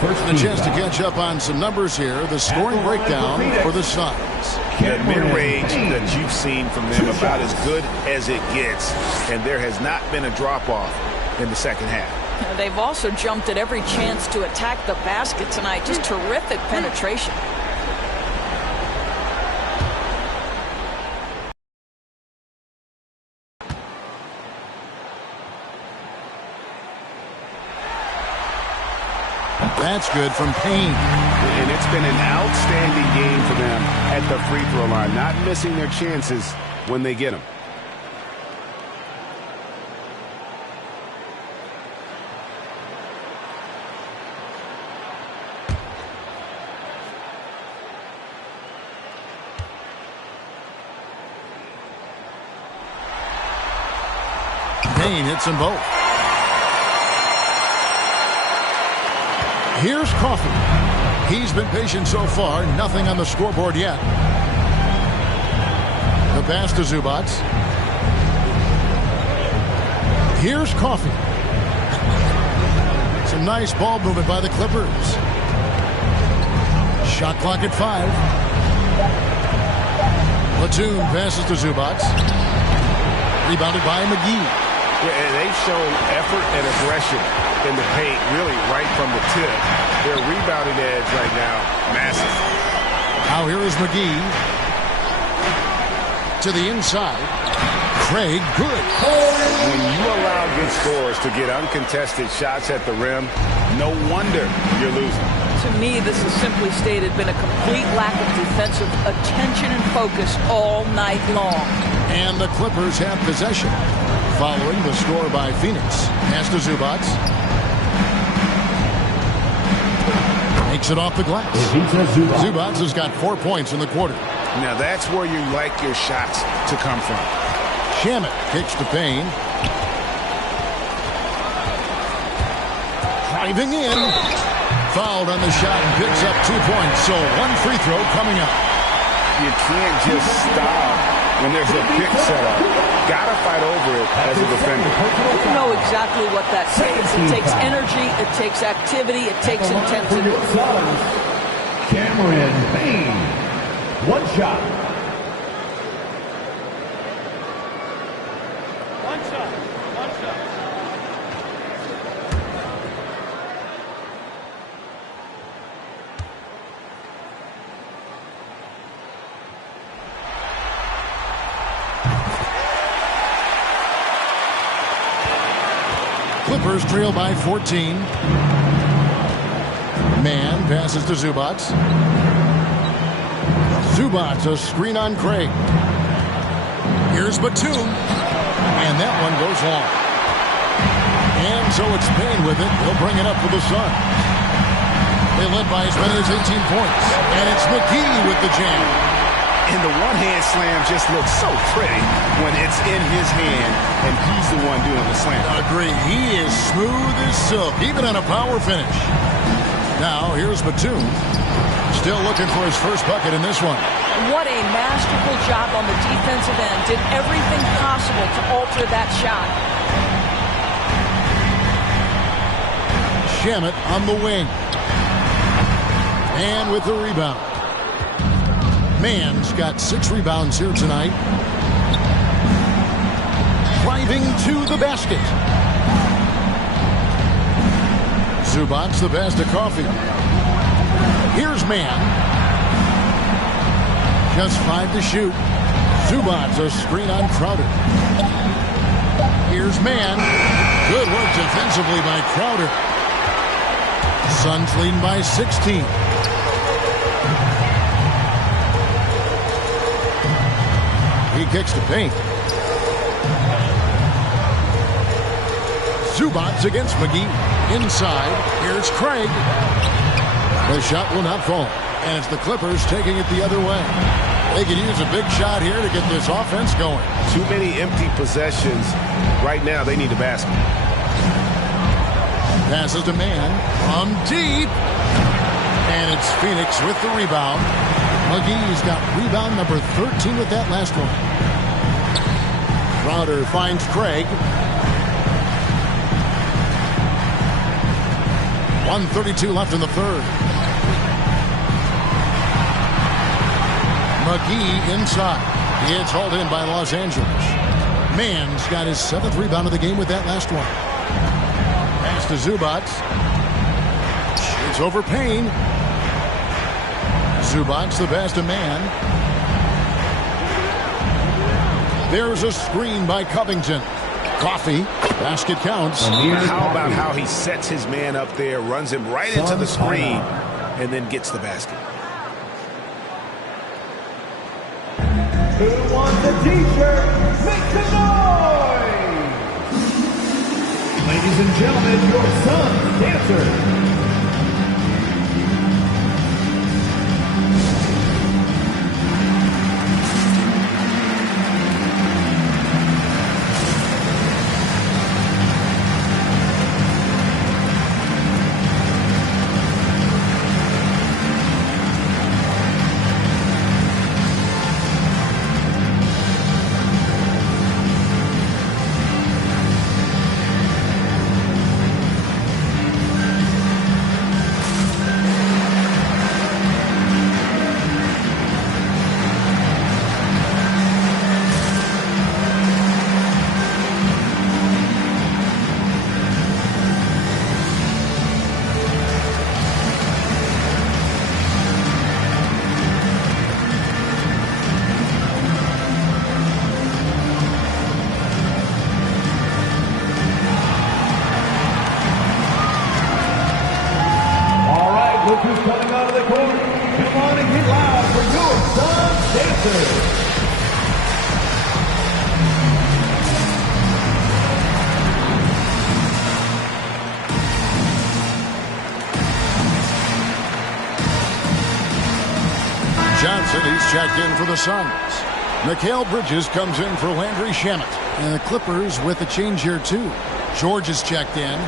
First a chance to catch up on some numbers here. The scoring breakdown for the Suns. The mid-range that you've seen from them about as good as it gets. And there has not been a drop-off in the second half. They've also jumped at every chance to attack the basket tonight. Just terrific penetration. That's good from Payne. And it's been an outstanding game for them at the free throw line. Not missing their chances when they get them. Payne hits them both. Here's Coffey. He's been patient so far. Nothing on the scoreboard yet. The pass to Zubac. Here's Coffey. Some nice ball movement by the Clippers. Shot clock at 5. Platoon passes to Zubac. Rebounded by McGee. Yeah, they've shown effort and aggression in the paint, really right from the tip. Their rebounding edge right now, massive. Now here is McGee. To the inside. Craig good. When you allow good scorers to get uncontested shots at the rim, no wonder you're losing. To me, this has simply stated been a complete lack of defensive attention and focus all night long. And the Clippers have possession. Following the score by Phoenix. Pass to Zubac. Makes it off the glass. Zubac has got 4 points in the quarter. Now that's where you like your shots to come from. Shamet kicks to Payne. Driving in. Fouled on the shot and picks up 2 points. So one free throw coming up. You can't just stop when there's a pick set up. Gotta fight over it as a defender. You know exactly what that takes. It takes energy, it takes activity, it takes intensity. Cameron Payne. One shot. One shot. One shot. Clippers trail by 14. Man passes to Zubac. Zubac, a screen on Craig. Here's Batum. And that one goes long. And so it's Payne with it. He'll bring it up for the Suns. They led by as many as 18 points. And it's McGee with the jam. And the one-hand slam just looks so pretty when it's in his hand and he's the one doing the slam. Agree. He is smooth as silk, even on a power finish. Now, here's Batum. Still looking for his first bucket in this one. What a masterful job on the defensive end. Did everything possible to alter that shot. Shamet on the wing. And with the rebound. Mann's got 6 rebounds here tonight. Driving to the basket. Zubac the pass to Coffee. Here's Mann. Just 5 to shoot. Zubac a screen on Crowder. Here's Mann. Good work defensively by Crowder. Suns leading by 16. He kicks to Payne. Zubac against McGee. Inside. Here's Craig. The shot will not fall. And it's the Clippers taking it the other way. They can use a big shot here to get this offense going. Too many empty possessions. Right now, they need a basket. Passes to Man from deep. And it's Phoenix with the rebound. McGee's got rebound number 13 with that last one. Crowder finds Craig. 1:32 left in the third. McGee inside. It's hauled in by Los Angeles. Mann's got his 7th rebound of the game with that last one. Pass to Zubac. It's over Payne. Zubac the pass to Mann. There's a screen by Covington. Coffee. Basket counts. How about how he sets his man up there, runs him right into the screen, and then gets the basket. Who wants a t-shirt? Make some noise! Ladies and gentlemen, your Suns dancer. Look who's coming out of the court. Come on and get loud for your Suns dancers. Johnson, he's checked in for the Suns. Mikal Bridges comes in for Landry Shamet. And the Clippers with a change here too. George is checked in.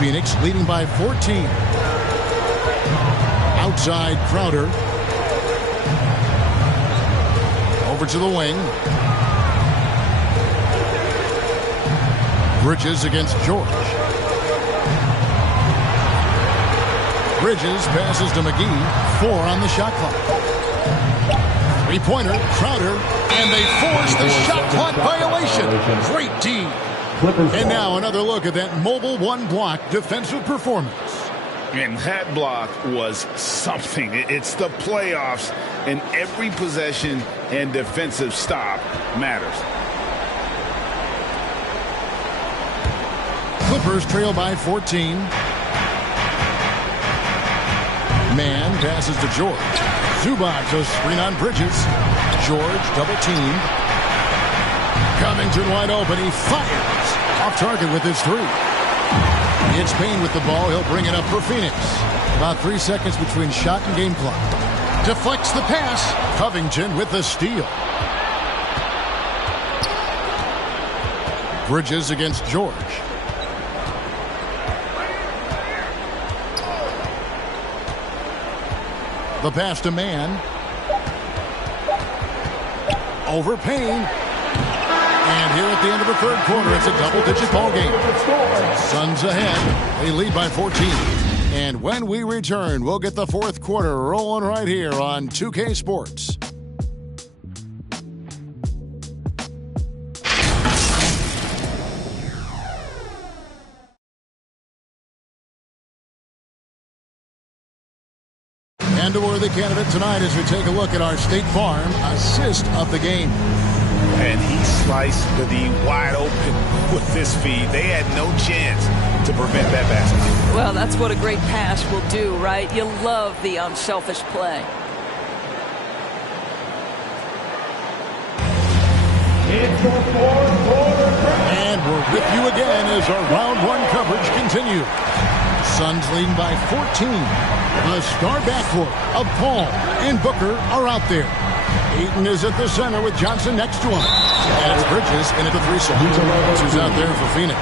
Phoenix leading by 14. Outside Crowder. Over to the wing. Bridges against George. Bridges passes to McGee. 4 on the shot clock. 3-pointer, Crowder, and they force the shot clock violation. Great D. And now another look at that mobile one-block defensive performance. And that block was something. It's the playoffs, and every possession and defensive stop matters. Clippers trail by 14. Man passes to George. Zubac a screen on Bridges. George double-teamed. Covington wide open. He fires. Off target with his three. It's Payne with the ball. He'll bring it up for Phoenix. About 3 seconds between shot and game clock. Deflects the pass. Covington with the steal. Bridges against George. The pass to Man. Over Payne. And here at the end of the third quarter, it's a double-digit ball game. Suns ahead. They lead by 14. And when we return, we'll get the fourth quarter rolling right here on 2K Sports. And a worthy candidate tonight as we take a look at our State Farm assist of the game. And he sliced the D wide open with this feed. They had no chance to prevent that basket. Well, that's what a great pass will do, right? You love the unselfish play. It's the fourth quarter. And we're with you again as our round one coverage continues. Suns leading by 14. The star backcourt of Paul and Booker are out there. Ayton is at the center with Johnson next to him. And it's Bridges into the threesome. Who's out there for Phoenix?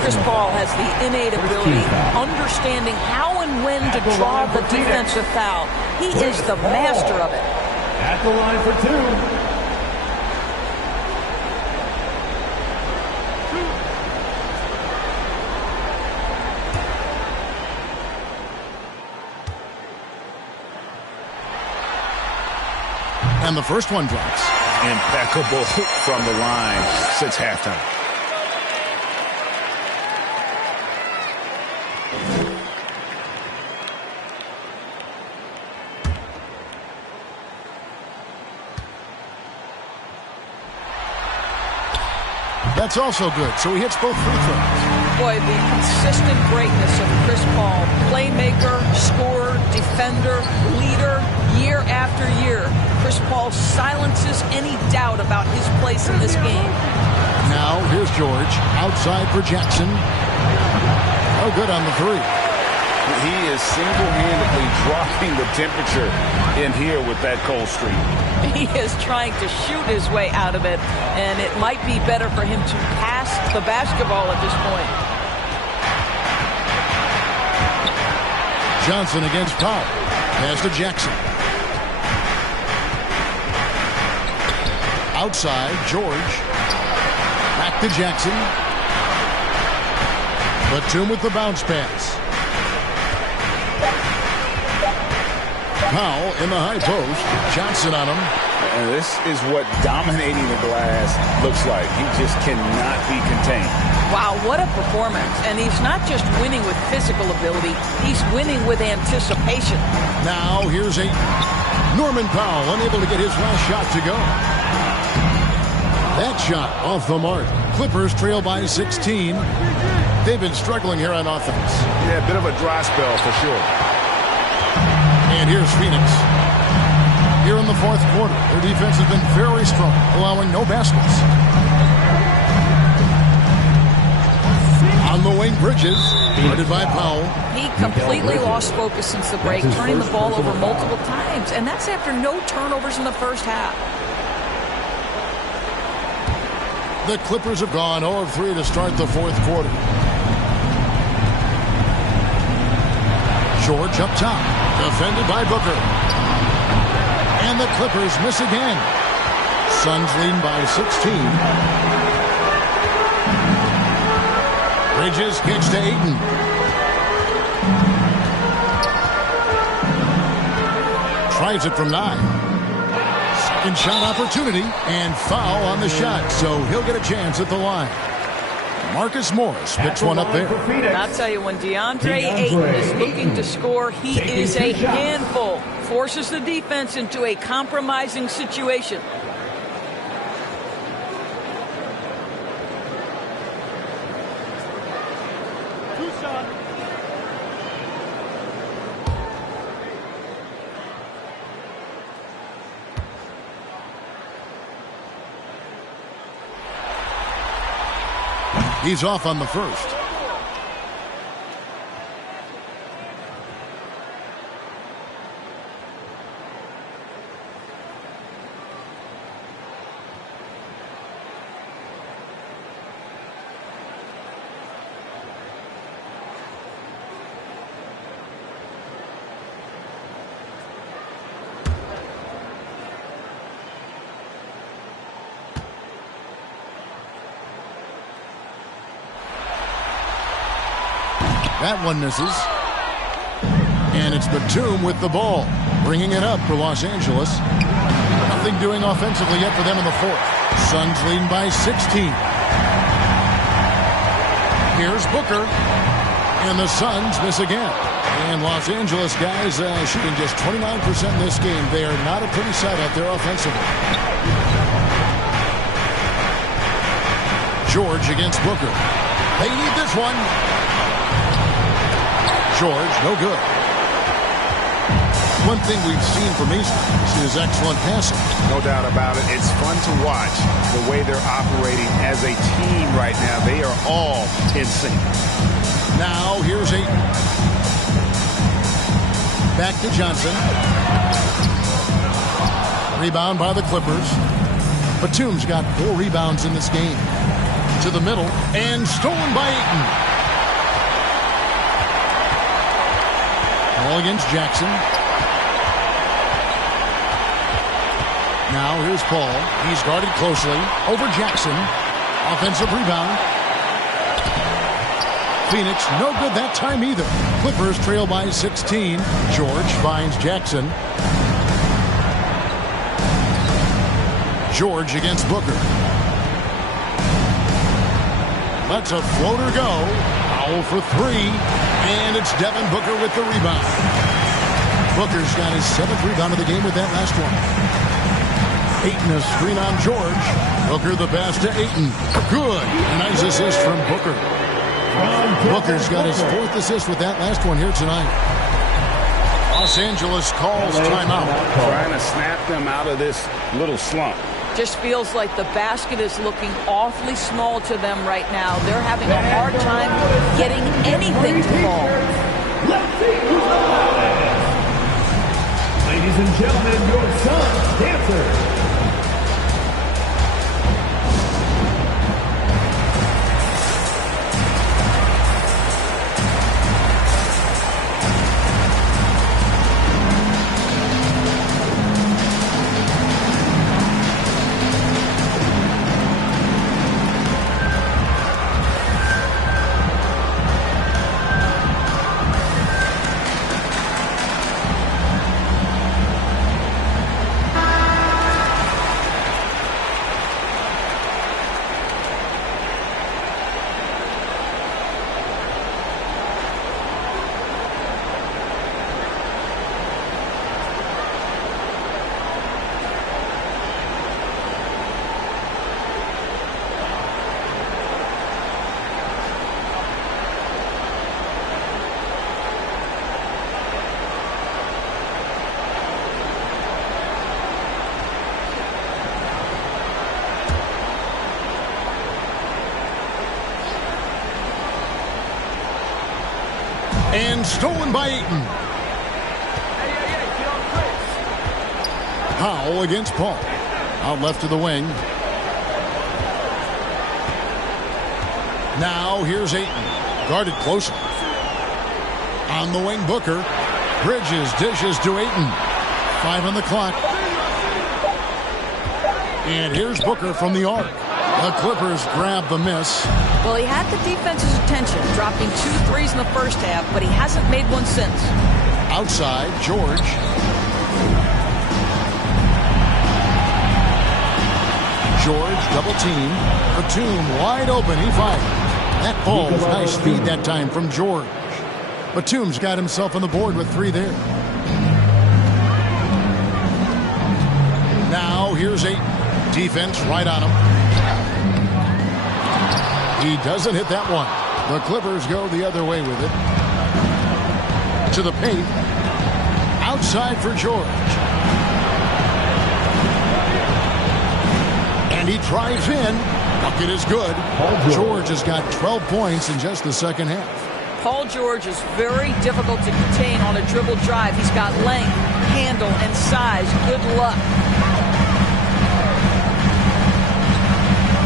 Chris Paul has the innate ability, understanding how and when to draw the defensive foul. He is the master of it. At the line for two. And the first one drops. Impeccable from the line since halftime. That's also good. So he hits both free throws. Boy, the consistent greatness of Chris Paul. Playmaker, scorer, defender, leader, year after year. Chris Paul silences any doubt about his place in this game. Now, here's George. Outside for Jackson. Oh, good on the three. He is single-handedly dropping the temperature in here with that cold streak. He is trying to shoot his way out of it, and it might be better for him to pass the basketball at this point. Johnson against Powell. Pass to Jackson. Outside, George. Back to Jackson. Batum with the bounce pass. Powell in the high post. Johnson on him. And this is what dominating the glass looks like. He just cannot be contained. Wow, what a performance. And he's not just winning with physical ability. He's winning with anticipation. Now here's a Norman Powell unable to get his last shot to go. That shot off the mark. Clippers trail by 16. They've been struggling here on offense. Yeah, a bit of a dry spell for sure. And here's Phoenix. Here in the fourth quarter, their defense has been very strong, allowing no baskets. On the wing, Bridges, guarded by Powell. He completely lost focus since the break, turning the ball over multiple times, and that's after no turnovers in the first half. The Clippers have gone 0 of 3 to start the fourth quarter. George up top, defended by Booker. And the Clippers miss again. Suns leading by 16. Bridges kicks to Ayton. Tries it from 9. Second shot opportunity and foul on the shot, so he'll get a chance at the line. Marcus Morris picks one up there. And I'll tell you, when DeAndre Ayton is looking to score, he is a handful. Forces the defense into a compromising situation. He's off on the first. That one misses. And it's Batum with the ball, bringing it up for Los Angeles. Nothing doing offensively yet for them in the fourth. Suns leading by 16. Here's Booker. And the Suns miss again. And Los Angeles guys shooting just 29% in this game. They are not a pretty sight out there offensively. George against Booker. They need this one. George, no good. One thing we've seen from East is excellent passing. No doubt about it. It's fun to watch the way they're operating as a team right now. They are all in sync. Now here's Ayton. Back to Johnson. Rebound by the Clippers. Batum's got 4 rebounds in this game. To the middle and stolen by Ayton. Ball against Jackson. Now here's Paul. He's guarded closely. Over Jackson. Offensive rebound. Phoenix, no good that time either. Clippers trail by 16. George finds Jackson. George against Booker. Lets a floater go. Foul for 3. And it's Devin Booker with the rebound. Booker's got his 7th rebound of the game with that last one. Ayton a screen on George. Booker the pass to Ayton. Good. Nice assist from Booker. Booker's got his 4th assist with that last one here tonight. Los Angeles calls timeout. Trying to snap them out of this little slump. Just feels like the basket is looking awfully small to them right now. They're having a hard time getting anything to fall. Let's see who's the loudest. Ladies and gentlemen, your Suns dancers. And stolen by Ayton. Powell against Paul. Out left to the wing. Now here's Ayton. Guarded closely. On the wing, Booker. Bridges dishes to Ayton. 5 on the clock. And here's Booker from the arc. The Clippers grab the miss. Well, he had the defense's attention, dropping 2 threes in the first half, but he hasn't made one since. Outside, George. George double team. Batum wide open. He fires. That ball's nice feed that time from George. Batum's got himself on the board with 3 there. Now here's 8. Defense right on him. He doesn't hit that one. The Clippers go the other way with it. To the paint. Outside for George. And he drives in. Bucket is good. George has got 12 points in just the second half. Paul George is very difficult to contain on a dribble drive. He's got length, handle, and size. Good luck.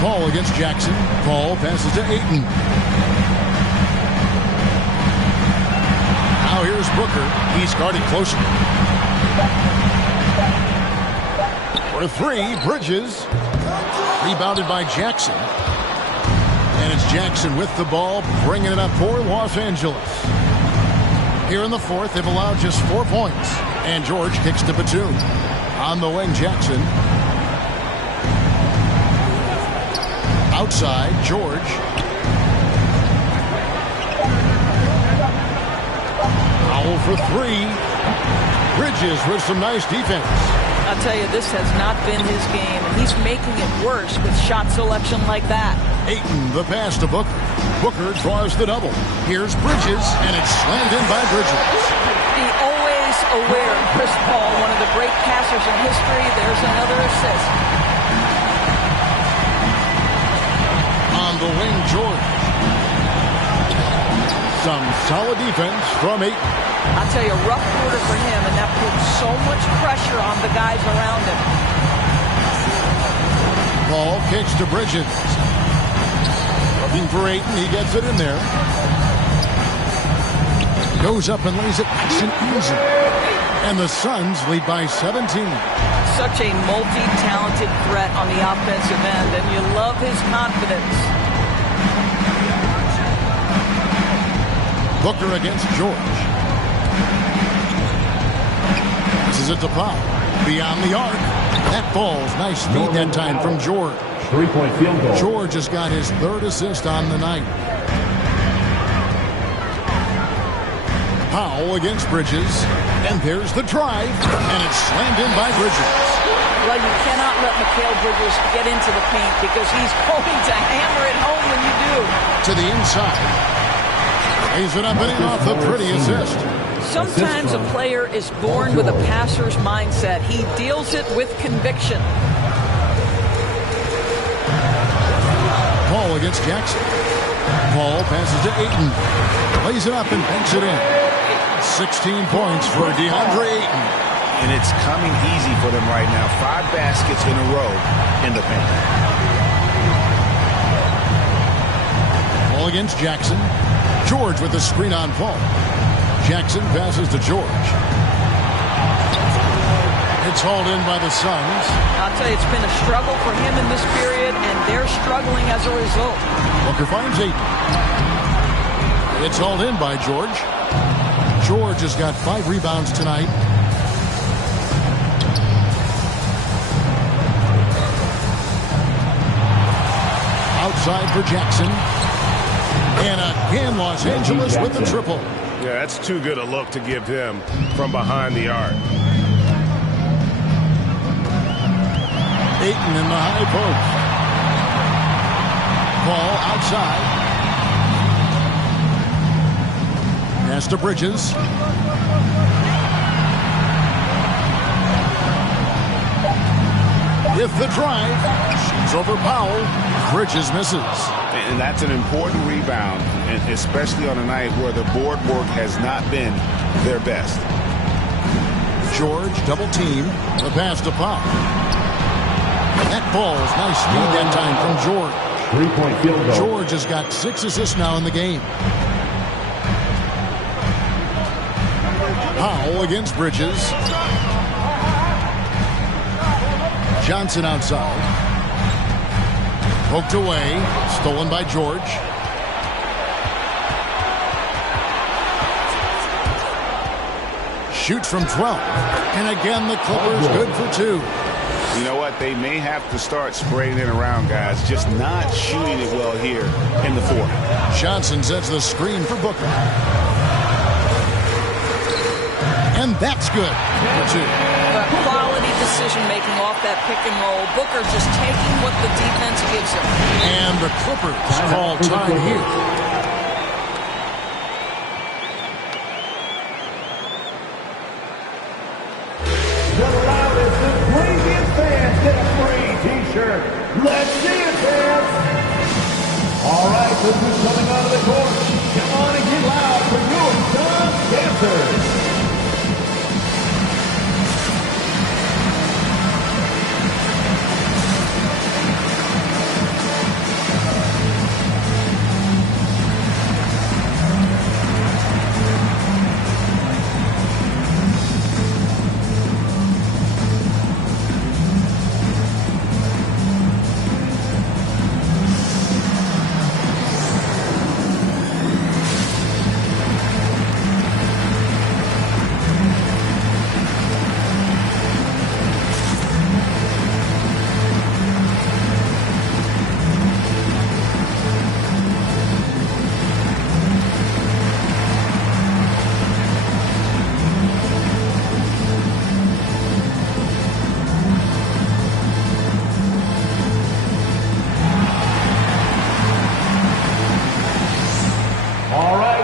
Paul against Jackson. Paul passes to Ayton. Now here's Booker. He's guarded closer. For 3, Bridges. Rebounded by Jackson. And it's Jackson with the ball, bringing it up for Los Angeles. Here in the fourth, they've allowed just 4 points. And George kicks to Batum. On the wing, Jackson. Outside, George. Foul for 3. Bridges with some nice defense. I'll tell you, this has not been his game, and he's making it worse with shot selection like that. Ayton, the pass to Booker. Booker draws the double. Here's Bridges, and it's slammed in by Bridges. Be always aware of Chris Paul, one of the great passers in history. There's another assist. On the wing, George. Some solid defense from Ayton. I'll tell you, a rough quarter for him, and that puts so much pressure on the guys around him. Paul kicks to Bridges. Looking for Ayton, he gets it in there. Goes up and lays it nice and easy. And the Suns lead by 17. Such a multi-talented threat on the offensive end, and you love his confidence. Booker against George. This is it to Paul. Beyond the arc. That ball's nice feed that time from George. 3-point field goal. George has got his 3rd assist on the night. Powell against Bridges. And there's the drive. And it's slammed in by Bridges. Well, you cannot let Mikal Bridges get into the paint because he's going to hammer it home when you do. To the inside. Lays it up and in off the pretty assist. Sometimes a player is born with a passer's mindset. He deals it with conviction. Paul against Jackson. Paul passes to Ayton. Lays it up and banks it in. 16 points for DeAndre Ayton. And it's coming easy for them right now. 5 baskets in a row in the paint. Paul against Jackson. George with the screen on Paul. Jackson passes to George. It's hauled in by the Suns. I'll tell you, it's been a struggle for him in this period, and they're struggling as a result. Booker finds Ayton. It's hauled in by George. George has got 5 rebounds tonight. Outside for Jackson. And again, Los Angeles with the triple. Yeah, that's too good a look to give him from behind the arc. Ayton in the high post. Ball outside. Pass to Bridges. With the drive. Shoots over Powell. Bridges misses. And that's an important rebound, and especially on a night where the board work has not been their best. George double team. The pass to Powell. That ball's nice speed that time from George. 3-point field goal. George has got 6 assists now in the game. Powell against Bridges. Johnson outside. Poked away. Stolen by George. Shoots from 12. And again, the Clippers good for 2. You know what? They may have to start spreading it around, guys. Just not shooting it well here in the fourth. Johnson sets the screen for Booker. And that's good. Quality decision-making off that pick and roll. Booker just taking what the defense gives him. And the Clippers call time here. The loudest and craziest fans get a free T-shirt. Let's see it, fans. All right, this is coming out of the court. Come on and get loud for your Sun Dancers.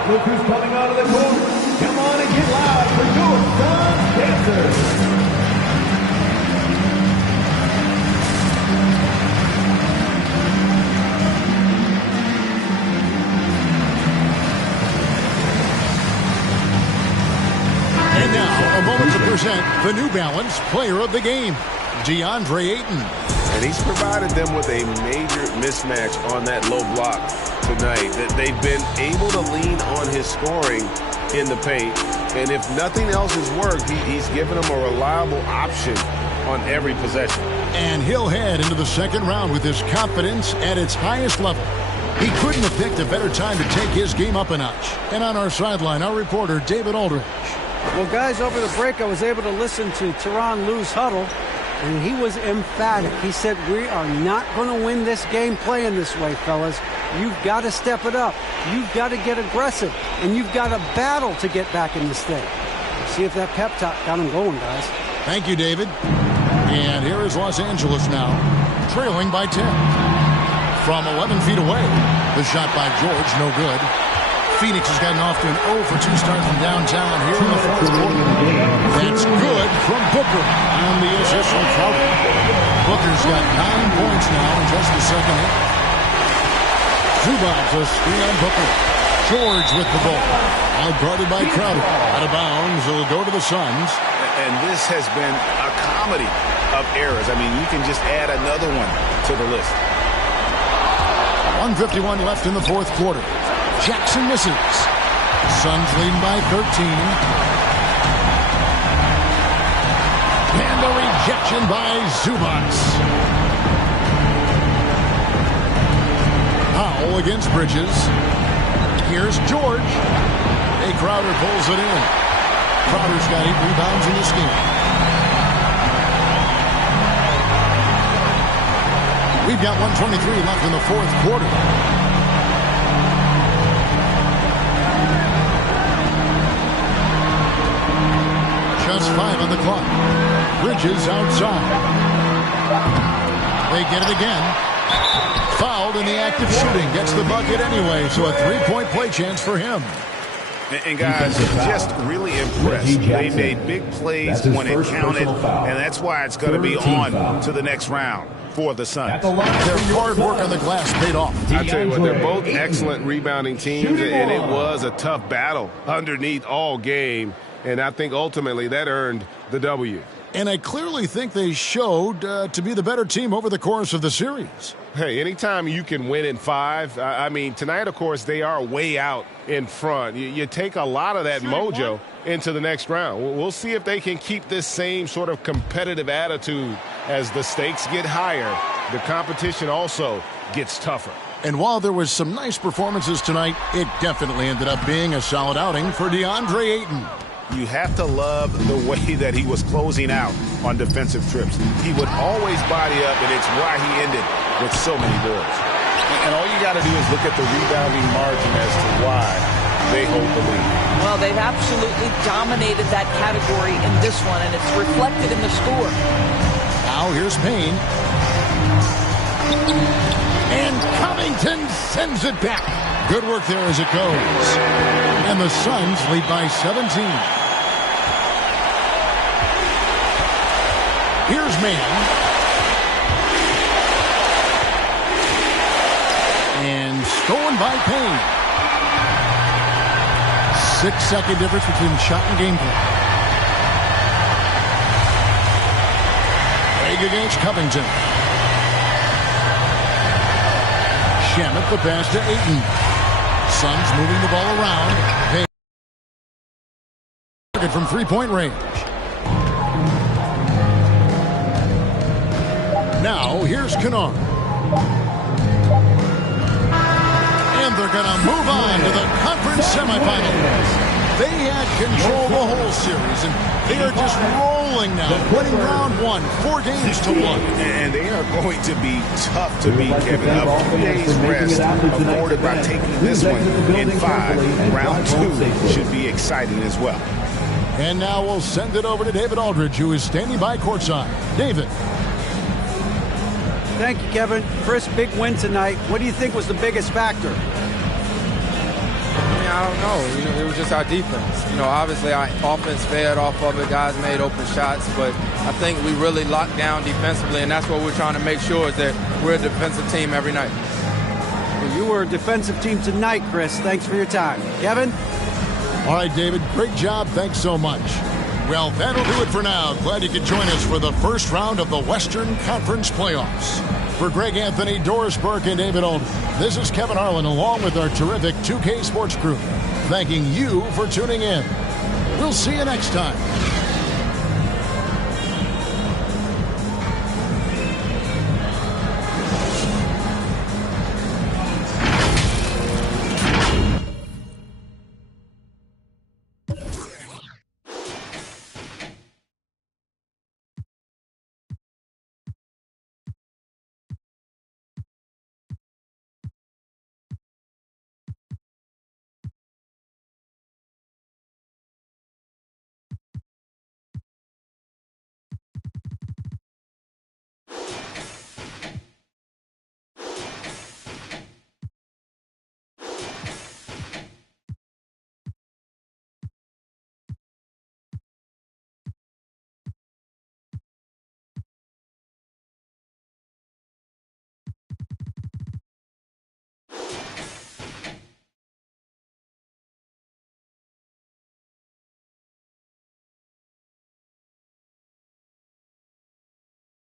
Look who's coming out of the court. Come on and get loud for your Sun Dancers. And now, a moment to present the New Balance Player of the Game, DeAndre Ayton. And he's provided them with a major mismatch on that low block tonight. That they've been able to lean on his scoring in the paint. And if nothing else has worked, he's given them a reliable option on every possession. And he'll head into the second round with his confidence at its highest level. He couldn't have picked a better time to take his game up a notch. And on our sideline, our reporter, David Aldridge. Well, guys, over the break, I was able to listen to Tyronn Lue's huddle, and he was emphatic. He said, we are not going to win this game playing this way, fellas. You've got to step it up. You've got to get aggressive, and you've got to battle to get back in this thing. See if that pep talk got him going, guys. Thank you, David. And here is Los Angeles now, trailing by 10. From 11 feet away, the shot by George, no good. Phoenix has gotten off to an 0 for 2 start from downtown here in the fourth quarter. That's good from Booker on the assist from Crowder. Booker's got 9 points now in just the second half. Zubac, a screen on Booker. George with the ball. Out guarded by Crowder. Out of bounds. It'll go to the Suns. And this has been a comedy of errors. I mean, you can just add another one to the list. 1:51 left in the fourth quarter. Jackson misses. Suns leading by 13. And a rejection by Zubac. Powell against Bridges. Here's George. Hey, Crowder pulls it in. Crowder's got 8 rebounds in this game. We've got 1:23 left in the fourth quarter. Just 5 on the clock. Bridges outside. They get it again. Fouled in the act of shooting. Gets the bucket anyway, so a 3-point play chance for him. And guys, just really impressed. They made big plays when it counted, and that's why it's going to be on to the next round for the Suns. Their hard work on the glass paid off. I tell you what, they're both excellent rebounding teams, and it was a tough battle underneath all game, and I think ultimately that earned the W. And I clearly think they showed to be the better team over the course of the series. Hey, anytime you can win in 5, I mean, tonight, of course, they are way out in front. You take a lot of that mojo into the next round. We'll see if they can keep this same sort of competitive attitude as the stakes get higher. The competition also gets tougher. And while there was some nice performances tonight, it definitely ended up being a solid outing for DeAndre Ayton. You have to love the way that he was closing out on defensive trips. He would always body up, and it's why he ended with so many boards. And all you got to do is look at the rebounding margin as to why they hold the lead. Well, they've absolutely dominated that category in this one, and it's reflected in the score. Now here's Payne. And Covington sends it back. Good work there as it goes. And the Suns lead by 17. Here's Mann. And stolen by Payne. 6-second difference between the shot and gameplay. Craig against Covington. Shamet the pass to Ayton. Suns moving the ball around. Payne. Target from three-point range. Now here's Kennard. And they're going to move on to the conference semifinals. They had control the whole series, and they are just rolling now, winning round one, 4 games to 1. And they are going to be tough to beat, Kevin. A few days rest afforded by taking this one in 5. Round 2 should be exciting as well. And now we'll send it over to David Aldridge, who is standing by courtside. David. Thank you, Kevin. First big win tonight. What do you think was the biggest factor? I don't know. It was just our defense. Obviously our offense fed off of it. Guys made open shots, but I think we really locked down defensively, and that's what we're trying to make sure is that we're a defensive team every night. Well, you were a defensive team tonight, Chris. Thanks for your time. Kevin? All right, David. Great job. Thanks so much. Well, that'll do it for now. Glad you could join us for the first round of the Western Conference Playoffs. For Greg Anthony, Doris Burke, and David Aldridge, this is Kevin Harlan along with our terrific 2K Sports crew, thanking you for tuning in. We'll see you next time.